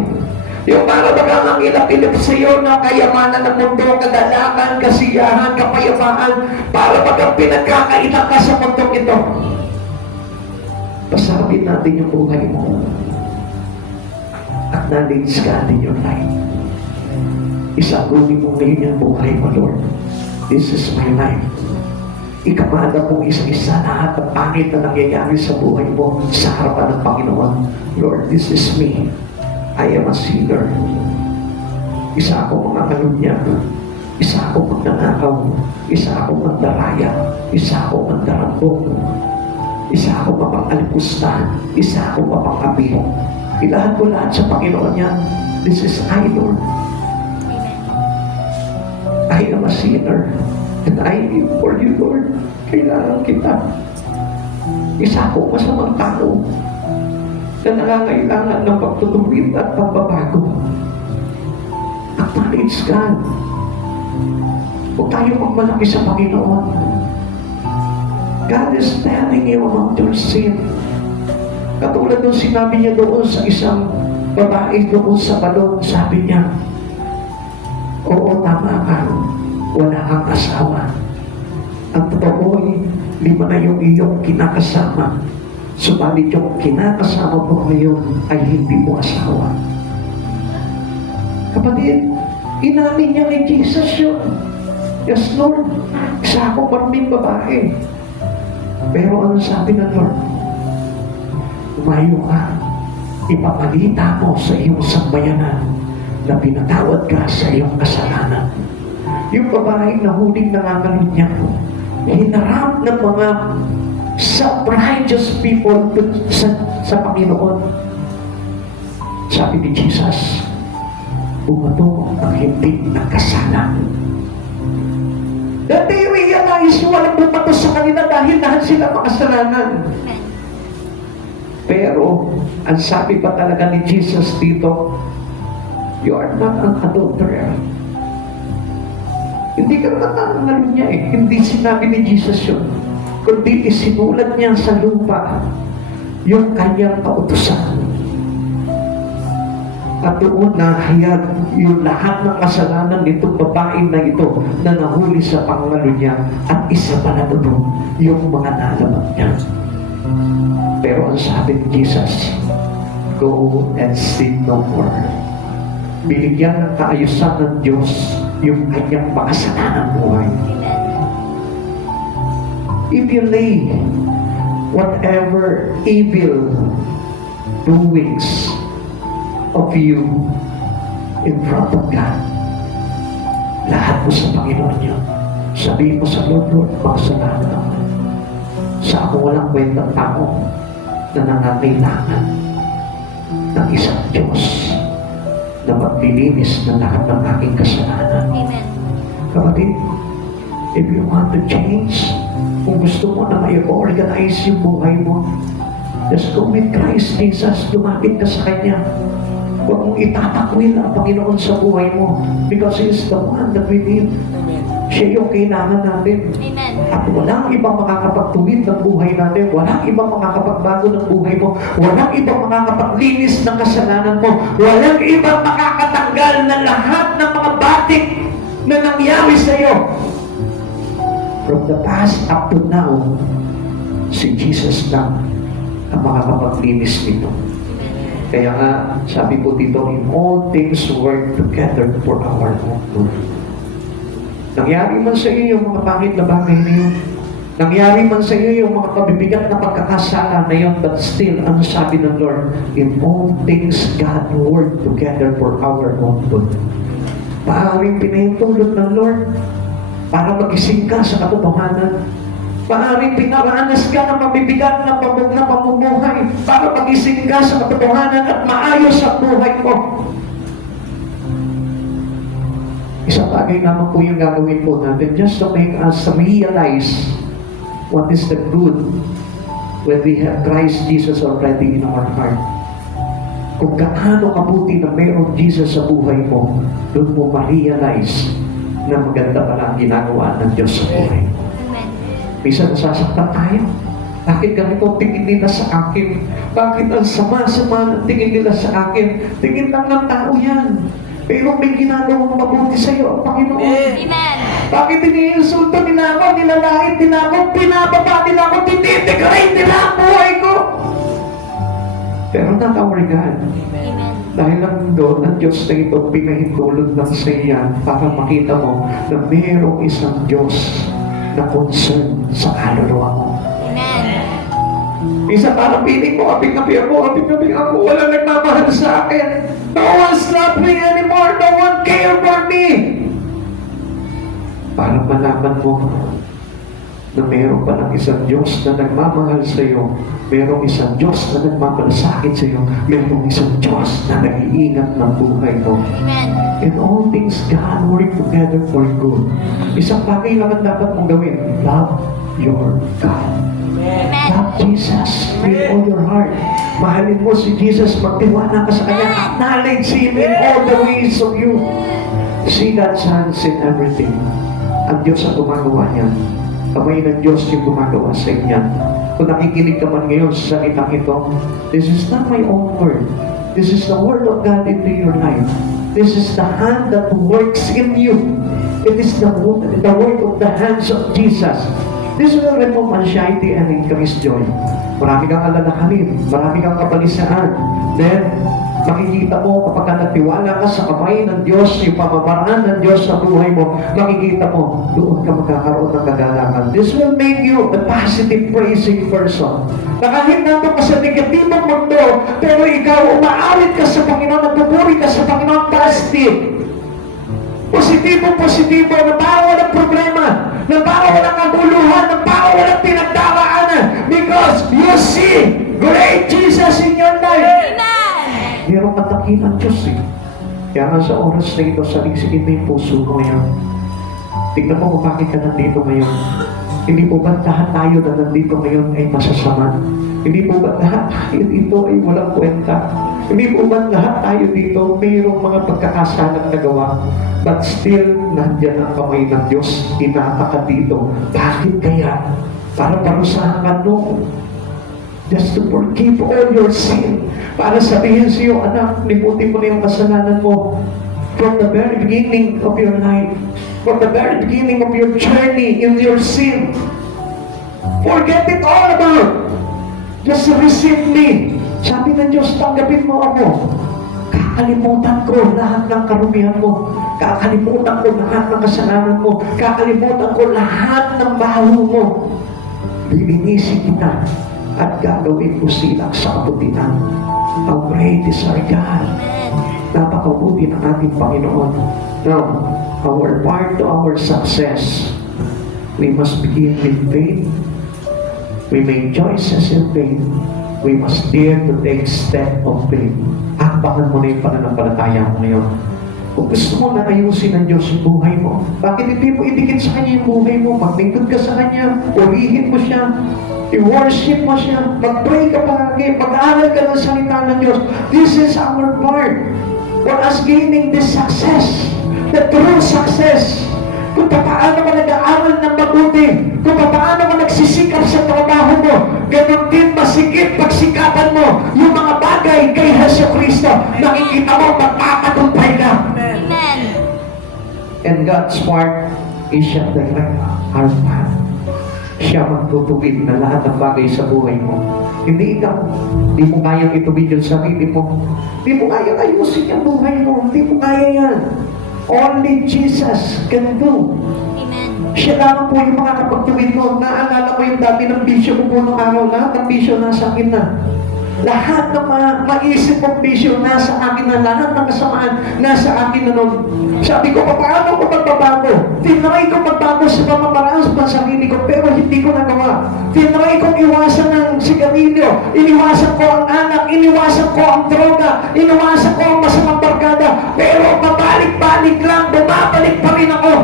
Yung para bagang ang ilap-ilap sa iyo ng kayamanan ng mundo, kagalakan, kasiyahan, kapayapaan, para bagang pinagkakaitan ka sa mundong ito. Pasabit natin yung buhay mo. Acknowledge God in your life. Isaguni mo ngayon yung buhay mo, Lord. This is my life. Ikamada mong isa-isa lahat ng pangit na nangyayari sa buhay mo sa harapan ng Panginoon. Lord, this is me. I am a sinner. Isa akong mga kalunya. Isa akong magnanakaw. Isa akong magdaraya. Isa akong magdarambong. Isa akong mapang-alipusta. Isa akong mapang-api. Ilahan ko lahat sa Panginoon yan. This is I, Lord. I am a sinner. And I live for you, Lord. Kailangan kita. Isa ko masamang tao na nangangailangan ng pagtutuwid at pagbabago. Acknowledge God. Huwag tayo magmalaki sa Panginoon. God is telling you about your sin. Katulad nung sinabi niya doon sa isang babae doon sa balon, sabi niya, oo, tama ka. Wala kang asawa. Ang totoo ay 5 na yung iyong kinakasama. Subalit yung kinakasama mo ngayon ay hindi mo asawa. Kapatid, inamin niya kay Jesus yun. Yes, Lord, isa akong maraming babae. Pero ano sabi ng Lord? Umayo ka. Ipapalita mo sa iyong sambayanan na pinatawad ka sa iyong kasalanan. Yung babaeng na huling nangangalunya, hinarap ng mga self-righteous people sa Panginoon. Sabi ni Jesus, bumato ang hindi nagkasala. That they realize walang bumato sa kanila dahil lahat sila makasalanan. Pero, ang sabi pa talaga ni Jesus dito, you are not an adulterer. Hindi ka natatanggalin niya eh. Hindi sinabi ni Jesus yun. Kundi isinulat niya sa lupa yung kanyang kautusan. At doon nahayag yung lahat ng kasalanan nitong babae na ito na nahuli sa pangalo niya at isa pa na doon yung mga nalaman niya. Pero ang sabi ni Jesus, go and sin no more. Binigyan ng kaayusan ng Diyos yung kanyang makasalanang buhay. If you lay whatever evil doings of you in front of God, lahat mo sa Panginoon yun. Sabihin mo sa Lord, Lord, makasalanan ako. sa ako walang kwentang tao na nangangailangan ng isang Diyos na maglilinis ng lahat ng aking kasalanan. Amen. Kapatid, if you want to change, kung gusto mo na i-organize yung buhay mo, just go with Christ Jesus. Lumapit ka sa Kanya. Huwag mong itatakwil ang Panginoon sa buhay mo because He is the one that we need. Amen. Siya yung kailangan natin. Amen. At walang ibang makakapagtuwid ng buhay natin. Walang ibang makakapagbago ng buhay mo. Walang ibang makakapaglinis ng kasalanan mo. Walang ibang makakatanggal ng lahat ng mga batik na nangyari sa iyo. From the past up to now, si Jesus lang ang makakapaglinis nito. Kaya nga, sabi po dito, in all things work together for our own good. Nangyari man sa iyo yung mga pangit na bagay na yun. Nangyari man sa iyo yung mga pabibigat na pagkakasala na yun, but still, ano sabi ng Lord? In all things, God work together for our own good. Maaaring pinahintulot ng Lord para magising ka sa katotohanan. Maaaring pinaranas ka ng mabibigat na pamumuhay para magising ka sa katotohanan at maayos ang buhay mo. Isang bagay naman po yung gagawin po natin just to make us realize what is the good when we have Christ Jesus already in our heart. Kung gaano kabuti na mayroong Jesus sa buhay mo, doon mo ma-realize na maganda pala ang ginagawa ng Diyos sa buhay mo. Amen. Minsan nasasaktan tayo. Bakit ganito tingin nila sa akin? Bakit ang sama-sama ng tingin nila sa akin? Tingin lang ng tao yan. Pero may ginagawang mabuti sa iyo ang Panginoon. Amen. Bakit iniinsulto nila ako, nilalait nila ako, pinababa nila ako, tinidegrade nila ang buhay ko? Pero not our God. Amen. Dahil lang doon, ang Diyos na ito pinahintulot ng sa iyan para makita mo na mayroong isang Diyos na concern sa kaluluwa mo. Amen. Isa parang piling mo, apik-apik ako, wala nagmamahal sa akin. No one's love me anymore, no one care for me. Para malaman mo na mayroon pa ng isang Diyos na nagmamahal sa iyo, mayroong isang Diyos na nagmamalasakit sa iyo, mayroong isang Diyos na nag-iingat ng buhay mo. Amen. In all things, God work together for good. Isang bagay lang ang dapat mong gawin. Love your God. Amen. Love Jesus with all your heart. Mahalin mo si Jesus, magtiwala ka sa Kanya. Acknowledge Him in all the ways of you. See God's hands in everything. Ang Diyos ang gumagawa niyan. Kamay ng Diyos yung gumagawa sa inyo. Kung nakikinig ka man ngayon sa salitang ito, this is not my own word. This is the word of God into your life. This is the hand that works in you. It is the work of the hands of Jesus. This will remove anxiety and increase joy. Marami kang alalahanin, marami kang kapalisaan. Then, makikita mo kapag nagtiwala ka sa kamay ng Diyos, yung pamamaraan ng Diyos sa buhay mo, makikita mo, doon ka magkakaroon ng kagalakan. This will make you a positive, praising person. Na kahit nandun ka sa negatibong mundo, pero ikaw, umaalit ka sa Panginoon, nagpupuri ka sa Panginoon, positive. Positibo, na parang walang problema, na parang walang kaguluhan, na parang walang pinagdaraanan, because you see great Jesus in your life. Amen. Merong matakin ang Diyos eh. Kaya nga sa oras na ito, saligsigin mo yung puso mo ngayon. Tignan mo kung bakit ka nandito ngayon. Hindi po ba lahat tayo na nandito ngayon ay masasama? Hindi po ba lahat tayo dito ay walang kwenta? Hindi po ba lahat tayo dito mayroong mga pagkakasalang nagawa? But still, nandiyan ang kamay ng Diyos, inataka dito. Bakit kaya? Para parusahan ka no? Just to forgive all your sin. Para sabihin sa iyo, anak, limutin mo na yung kasalanan mo. From the very beginning of your life. From the very beginning of your journey in your sin. Forget it all about. Just receive me. Sabi ng Diyos, tanggapin mo ako. Kakalimutan ko lahat ng karumihan mo. Kakalimutan ko lahat ng kasalanan mo. Kakalimutan ko lahat ng baho mo. Lilinisin kita at gagawin ko silang sa kabutihan. How great is our God. Napakabuti ng ating Panginoon. Now, our part to our success, we must begin with faith. We make choices in faith. We must dare to take step of faith. Hakbakan mo na yung pananampalataya mo ngayon. Kung gusto mo na ayusin ng Diyos yung buhay mo, bakit hindi mo idikit sa Kanya yung buhay mo? Maglingkod ka sa Kanya, purihin mo siya, i-worship mo siya, mag-pray ka palagi, mag-aaral ka ng salita ng Diyos. This is our part for us gaining this success, the true success. Kung paano ka nag-aaral ng mabuti, kung paano ka nagsisikap sa trabaho mo, ganun din masikip pagsikapan mo yung mga bagay kay Hesus Kristo. Nakikita mo, magpapatumpay ka. Amen. And God's part is siya direct our path. Siya magtutuwid na lahat ng bagay sa buhay mo. Hindi ikaw. Hindi mo kayang ituwid yung sarili mo. Hindi mo kayang ayusin yung buhay mo. Hindi mo kaya yan. Only Jesus can do. Amen. Siya lamang po yung makakapagtuwid mo. Naalala mo yung dati ng bisyo ko po nung araw. Lahat ng bisyo nasa akin na. Lahat ng maisip mong bisyo nasa akin na. Lahat ng kasamaan nasa akin na nun. Sabi ko, paano ko magbabago? Tinry ko magbago sa pamamaraan sa sarili ko, pero hindi ko nagawa. Tinry kong iwasan ng sigarilyo. Iniwasan ko ang anak. Iniwasan ko ang droga. Iniwasan ko ang masamang barkada. Pero pabalik-balik lang. Bumabalik pa rin ako.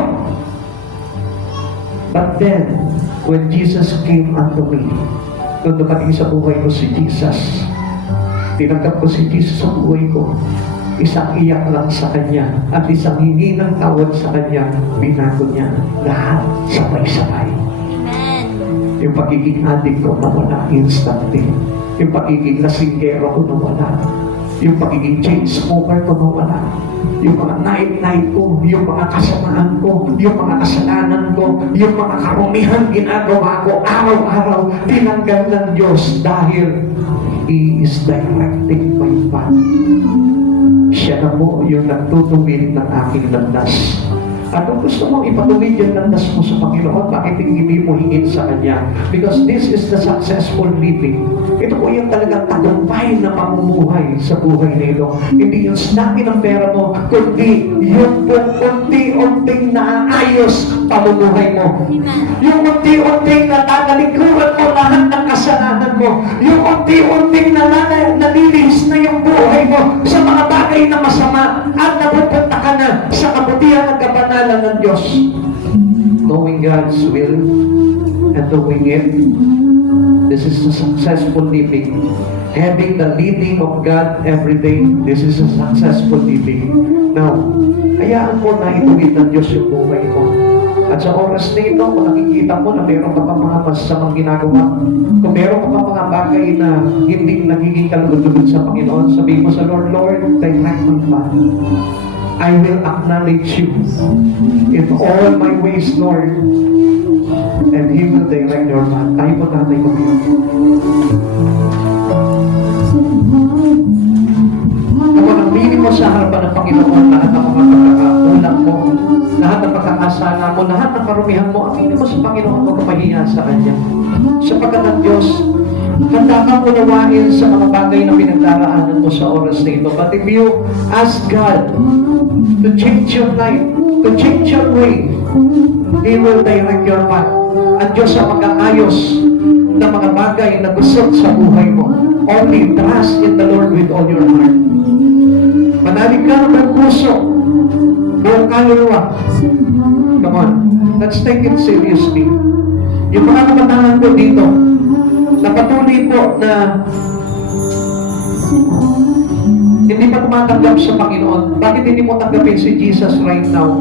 But then, when Jesus came unto me, nung dumating sa buhay ko si Jesus, tinanggap ko si Jesus sa buhay ko, isang iyak lang sa Kanya at isang hingi ng tawad sa Kanya, binago niya lahat sabay-sabay. Amen. Yung pagiging addict ko nawala instantly. Yung pagiging lasinggero ko nawala. Yung pagiging chain smoker ko nawala. Yung mga night ko, yung mga kasamaan ko, yung mga kasalanan ko, yung mga karumihan ginagawa ko araw-araw, tinanggal ng Diyos dahil He is directing my path. Siya na po yung nagtutuwid ng aking landas. At kung gusto mong ipatuwid yung landas mo sa Panginoon, bakit hindi mo hingin sa Kanya? Because this is the successful living. Ito po yung talagang tagumpay na pamumuhay sa buhay nilo. Hindi yung snaki ng pera mo, kundi yung unti-unting naayos pamumuhay mo. Amen. Yung unti-unting natatalikuran mo lahat ng kasalanan mo. Yung unti-unting nalilihis na yung buhay mo sa mga bagay na masama at napupunta ka na sa kabutihan at kabanalan ng Diyos. Knowing God's will and doing it, this is a successful living. Having the leading of God every day, this is a successful living. Now, hayaan mo na ituwid ng Diyos yung buhay mo. At sa oras na ito, kung nakikita mo na meron ka pa mga masasamang ginagawa, kung meron ka pa mga bagay na hindi nagiging kalugod-lugod sa Panginoon, sabihin mo sa Lord, Lord, direct my path. I will acknowledge you in all my ways, Lord, and He will direct your path. Tayo po tatay ko ngayon. Kung namili mo sa harapan ng Panginoon, lahat ng mga pagkakakulang mo, lahat ng pagkakasala mo, lahat ng karumihan mo, aminin mo sa Panginoon, huwag kapahiya sa Kanya. Sapagkat ang Diyos, handa kang unawain sa mga bagay na pinagdaraanan mo sa oras na ito. But if you ask God to change your life, to change your way, He will direct your path. Ang Diyos ang mag-aayos ng mga bagay na gusot sa buhay mo. Only trust in the Lord with all your heart. Manalig ka ng puso, buong kaluluwa. Come on, let's take it seriously. Yung mga kabataan ko dito, na patuloy po na hindi pa tumatanggap sa Panginoon, bakit hindi mo tanggapin si Jesus right now?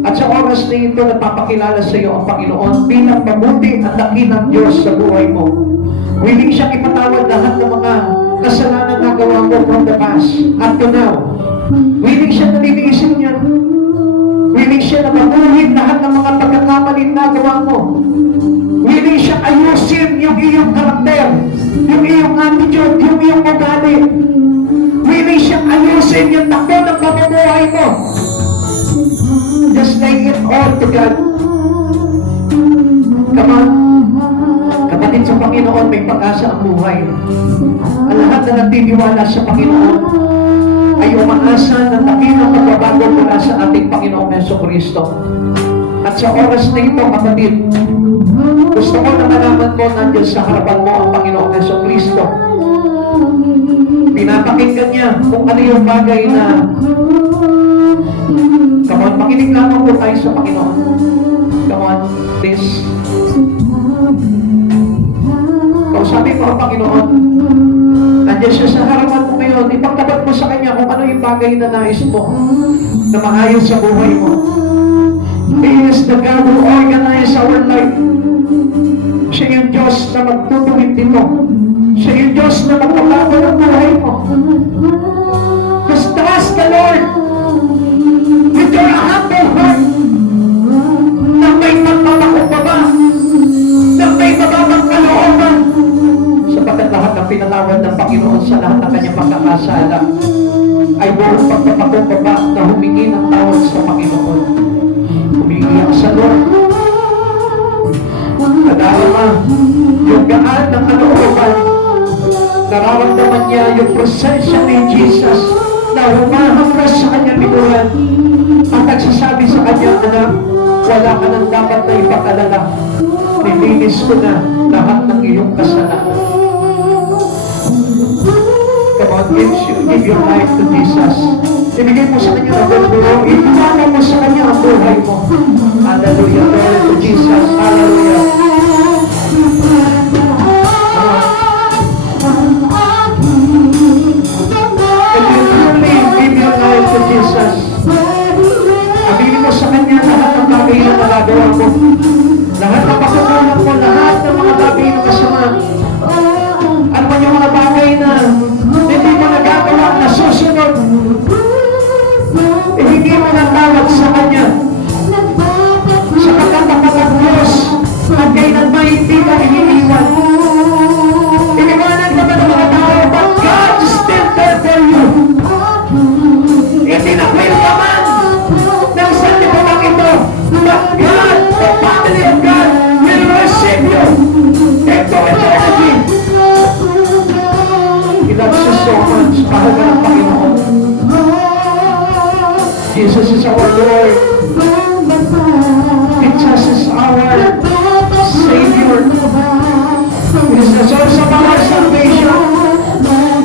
At sa oras na ito, napapakilala sa iyo ang Panginoon bilang mabuti at dakilang Diyos sa buhay mo. Willing siyang ipatawad lahat ng mga kasalanan na gawa mo from the past up to now. Willing siya na linisin niya. Willing siya na mabuhin lahat ng mga pagkakamali na gawa mo. Willing siya ayusin yung iyong karakter, yung iyong attitude, yung iyong ugali. Willing siya ayusin yung takbo ng pamumuhay mo. Just lay it all to God. Come on. Kapatid sa Panginoon, may pag-asa ang buhay. Ang lahat na nagtitiwala sa Panginoon ay umaasa ng dakilang pagbabago mula sa ating Panginoong Jesucristo. At sa oras na ito, kapatid, Gusto ko na malaman mo nandiyan sa harapan mo ang Panginoon Yesu Kristo. Pinapakinggan niya kung ano yung bagay na come on, makinig lamang po tayo sa Panginoon. Come on, please. Kausapin mo ang Panginoon. Nandiyan siya sa harapan mo ngayon. Ipagtapat mo sa Kanya kung ano yung bagay na nais mo na maayos sa buhay mo. He is the God who organizes our life. Siya yung Diyos na magtutuwid dito. Siya yung Diyos na magpapago ng buhay mo. Just trust the Lord with your humble heart na may magpapakumbaba, na may mababang kalooban, sapagkat lahat ng pinatawad ng Panginoon sa lahat ng kanyang pagkakasala ay buong pagpapakumbaba na humingi ng tawad sa Panginoon. Humingi sa Lord. Nadarama yung gaan ng kalooban. Nararamdaman niya yung presensya ni Jesus na humahangras sa kanyang likuran at nagsasabi sa kanya, anak, wala ka nang dapat na ipag-alala. Nilinis ko na lahat ng iyong kasalanan. Come on, give your life to Jesus. Ibigay mo sa kanya ang buhay. Ipagano mo sa kanya ang buhay mo. Hallelujah. Glory to Jesus. Hallelujah. Give your life to Jesus. Aminin mo sa kanya lahat ng bagay na nagagawa ko. Lahat ng pagkukulang ko, lahat ng mga bagay na kasama. Ano man yung mga bagay na hindi mo nagagawa na susunod. Hindi mo natawag sa kanya. Sa pagkakapagod Diyos, at kailanman hindi ka iniiwan. Iniwanan ka ba ng mga tao, but God is still there for you. Itinakwil ka man ng sanlibutan ito, but God, the family of God, will receive you into eternity. He loves you so much. Mahal ka ng Panginoon. Jesus is our Lord. Jesus is our Savior. He is the source of our salvation.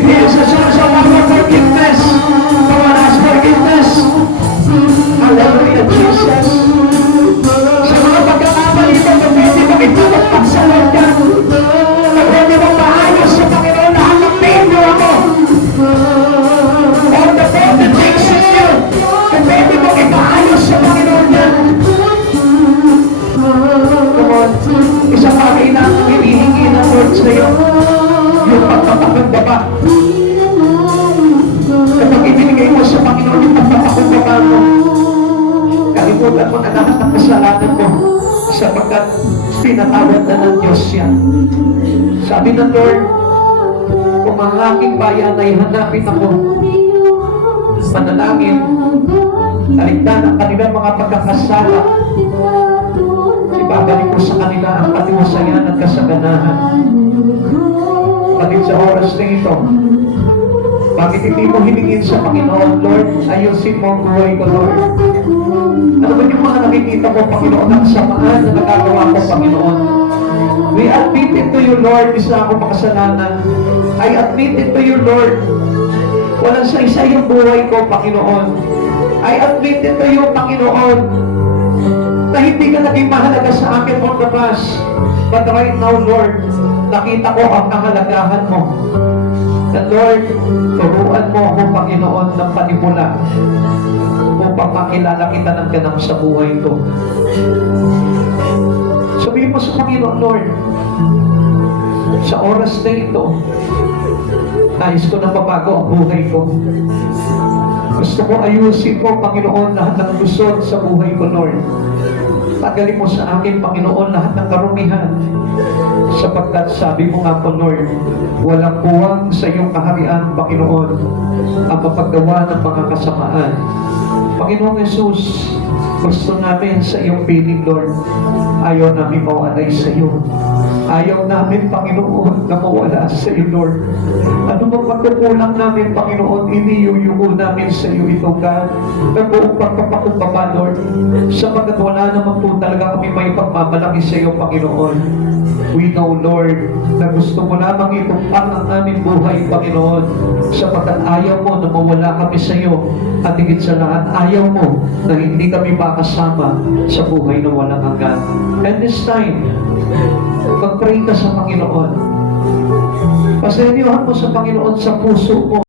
He is the source of our forgiveness. Come on, ask forgiveness. Hallelujah, Jesus. Sa mga pagkakamali ito, pwede mo ipapagpag sa Lord yan. Pwede mo maayos sa Panginoon lahat ng pain mo. All the broken things in you, pwede mo ipaayos sa Panginoon yan. Come on, isang bagay na hinihingi ng Lord sa iyo, yung pagpapakumbaba. Kapag ibinigay mo sa Panginoon yung pagpapakumbaba mo, kalimutan mo na lahat ng kasalanan mo, sapagkat pinatawad na ng Diyos yan. Sabi ng Lord, kung ang aking bayan ay hanapin ako, manalangin, taligdan ang kanilang mga pagkakasala, ibabalik ko sa kanila ang katiwasayan at kasaganahan. Pagit sa oras na ito, bakit hindi mo hiningin sa Panginoon, Lord, ayusin mo ang buhay ko, Lord. Ano ba yung mga nakikita mo, Panginoon, ang samaan na nagagawa ko, Panginoon? We admit it to you, Lord, isa ako makasalanan. I admit it to you, Lord. Walang sa-isa yung buhay ko, Panginoon. I admit it to you, Panginoon, na hindi ka naging mahalaga sa akin on the past. But right now, Lord, nakita ko ang kahalagahan mo. And Lord, turuan mo ako, Panginoon, ng panimula upang makilala kita ng ganang sa buhay ko. Sabihin mo sa Panginoon, Lord, sa oras na ito, nais ko na mabago ang buhay ko. Gusto ko ayusin ko, Panginoon, lahat ng lusod sa buhay ko, Lord. Tagalin mo sa akin, Panginoon, lahat ng karumihan. Sa sapagkat sabi mo nga po, Lord, walang puwang sa iyong kaharian, Panginoon, ang mapaggawa ng mga kasamaan. Panginoong Jesus, gusto namin sa iyong piling, Lord. Ayaw namin mawalay sa iyo. Ayaw namin, Panginoon, na mawala sa iyo, Lord. Ano bang pagkukulang namin, Panginoon, iniyuyuko namin sa iyo ito, God. Ng buong pagpapakumbaba, Lord. Sapagkat wala naman po talaga kami may pagmamalaki sa iyo, Panginoon. We know, Lord, na gusto mo lamang itupang ang aming buhay, Panginoon. Sapagkat ayaw mo na mawala kami sa iyo. At higit sa lahat, ayaw mo na hindi kami makasama sa buhay na walang hanggan. And this time, mag-pray ka sa Panginoon. Pasenyohan mo sa Panginoon sa puso mo.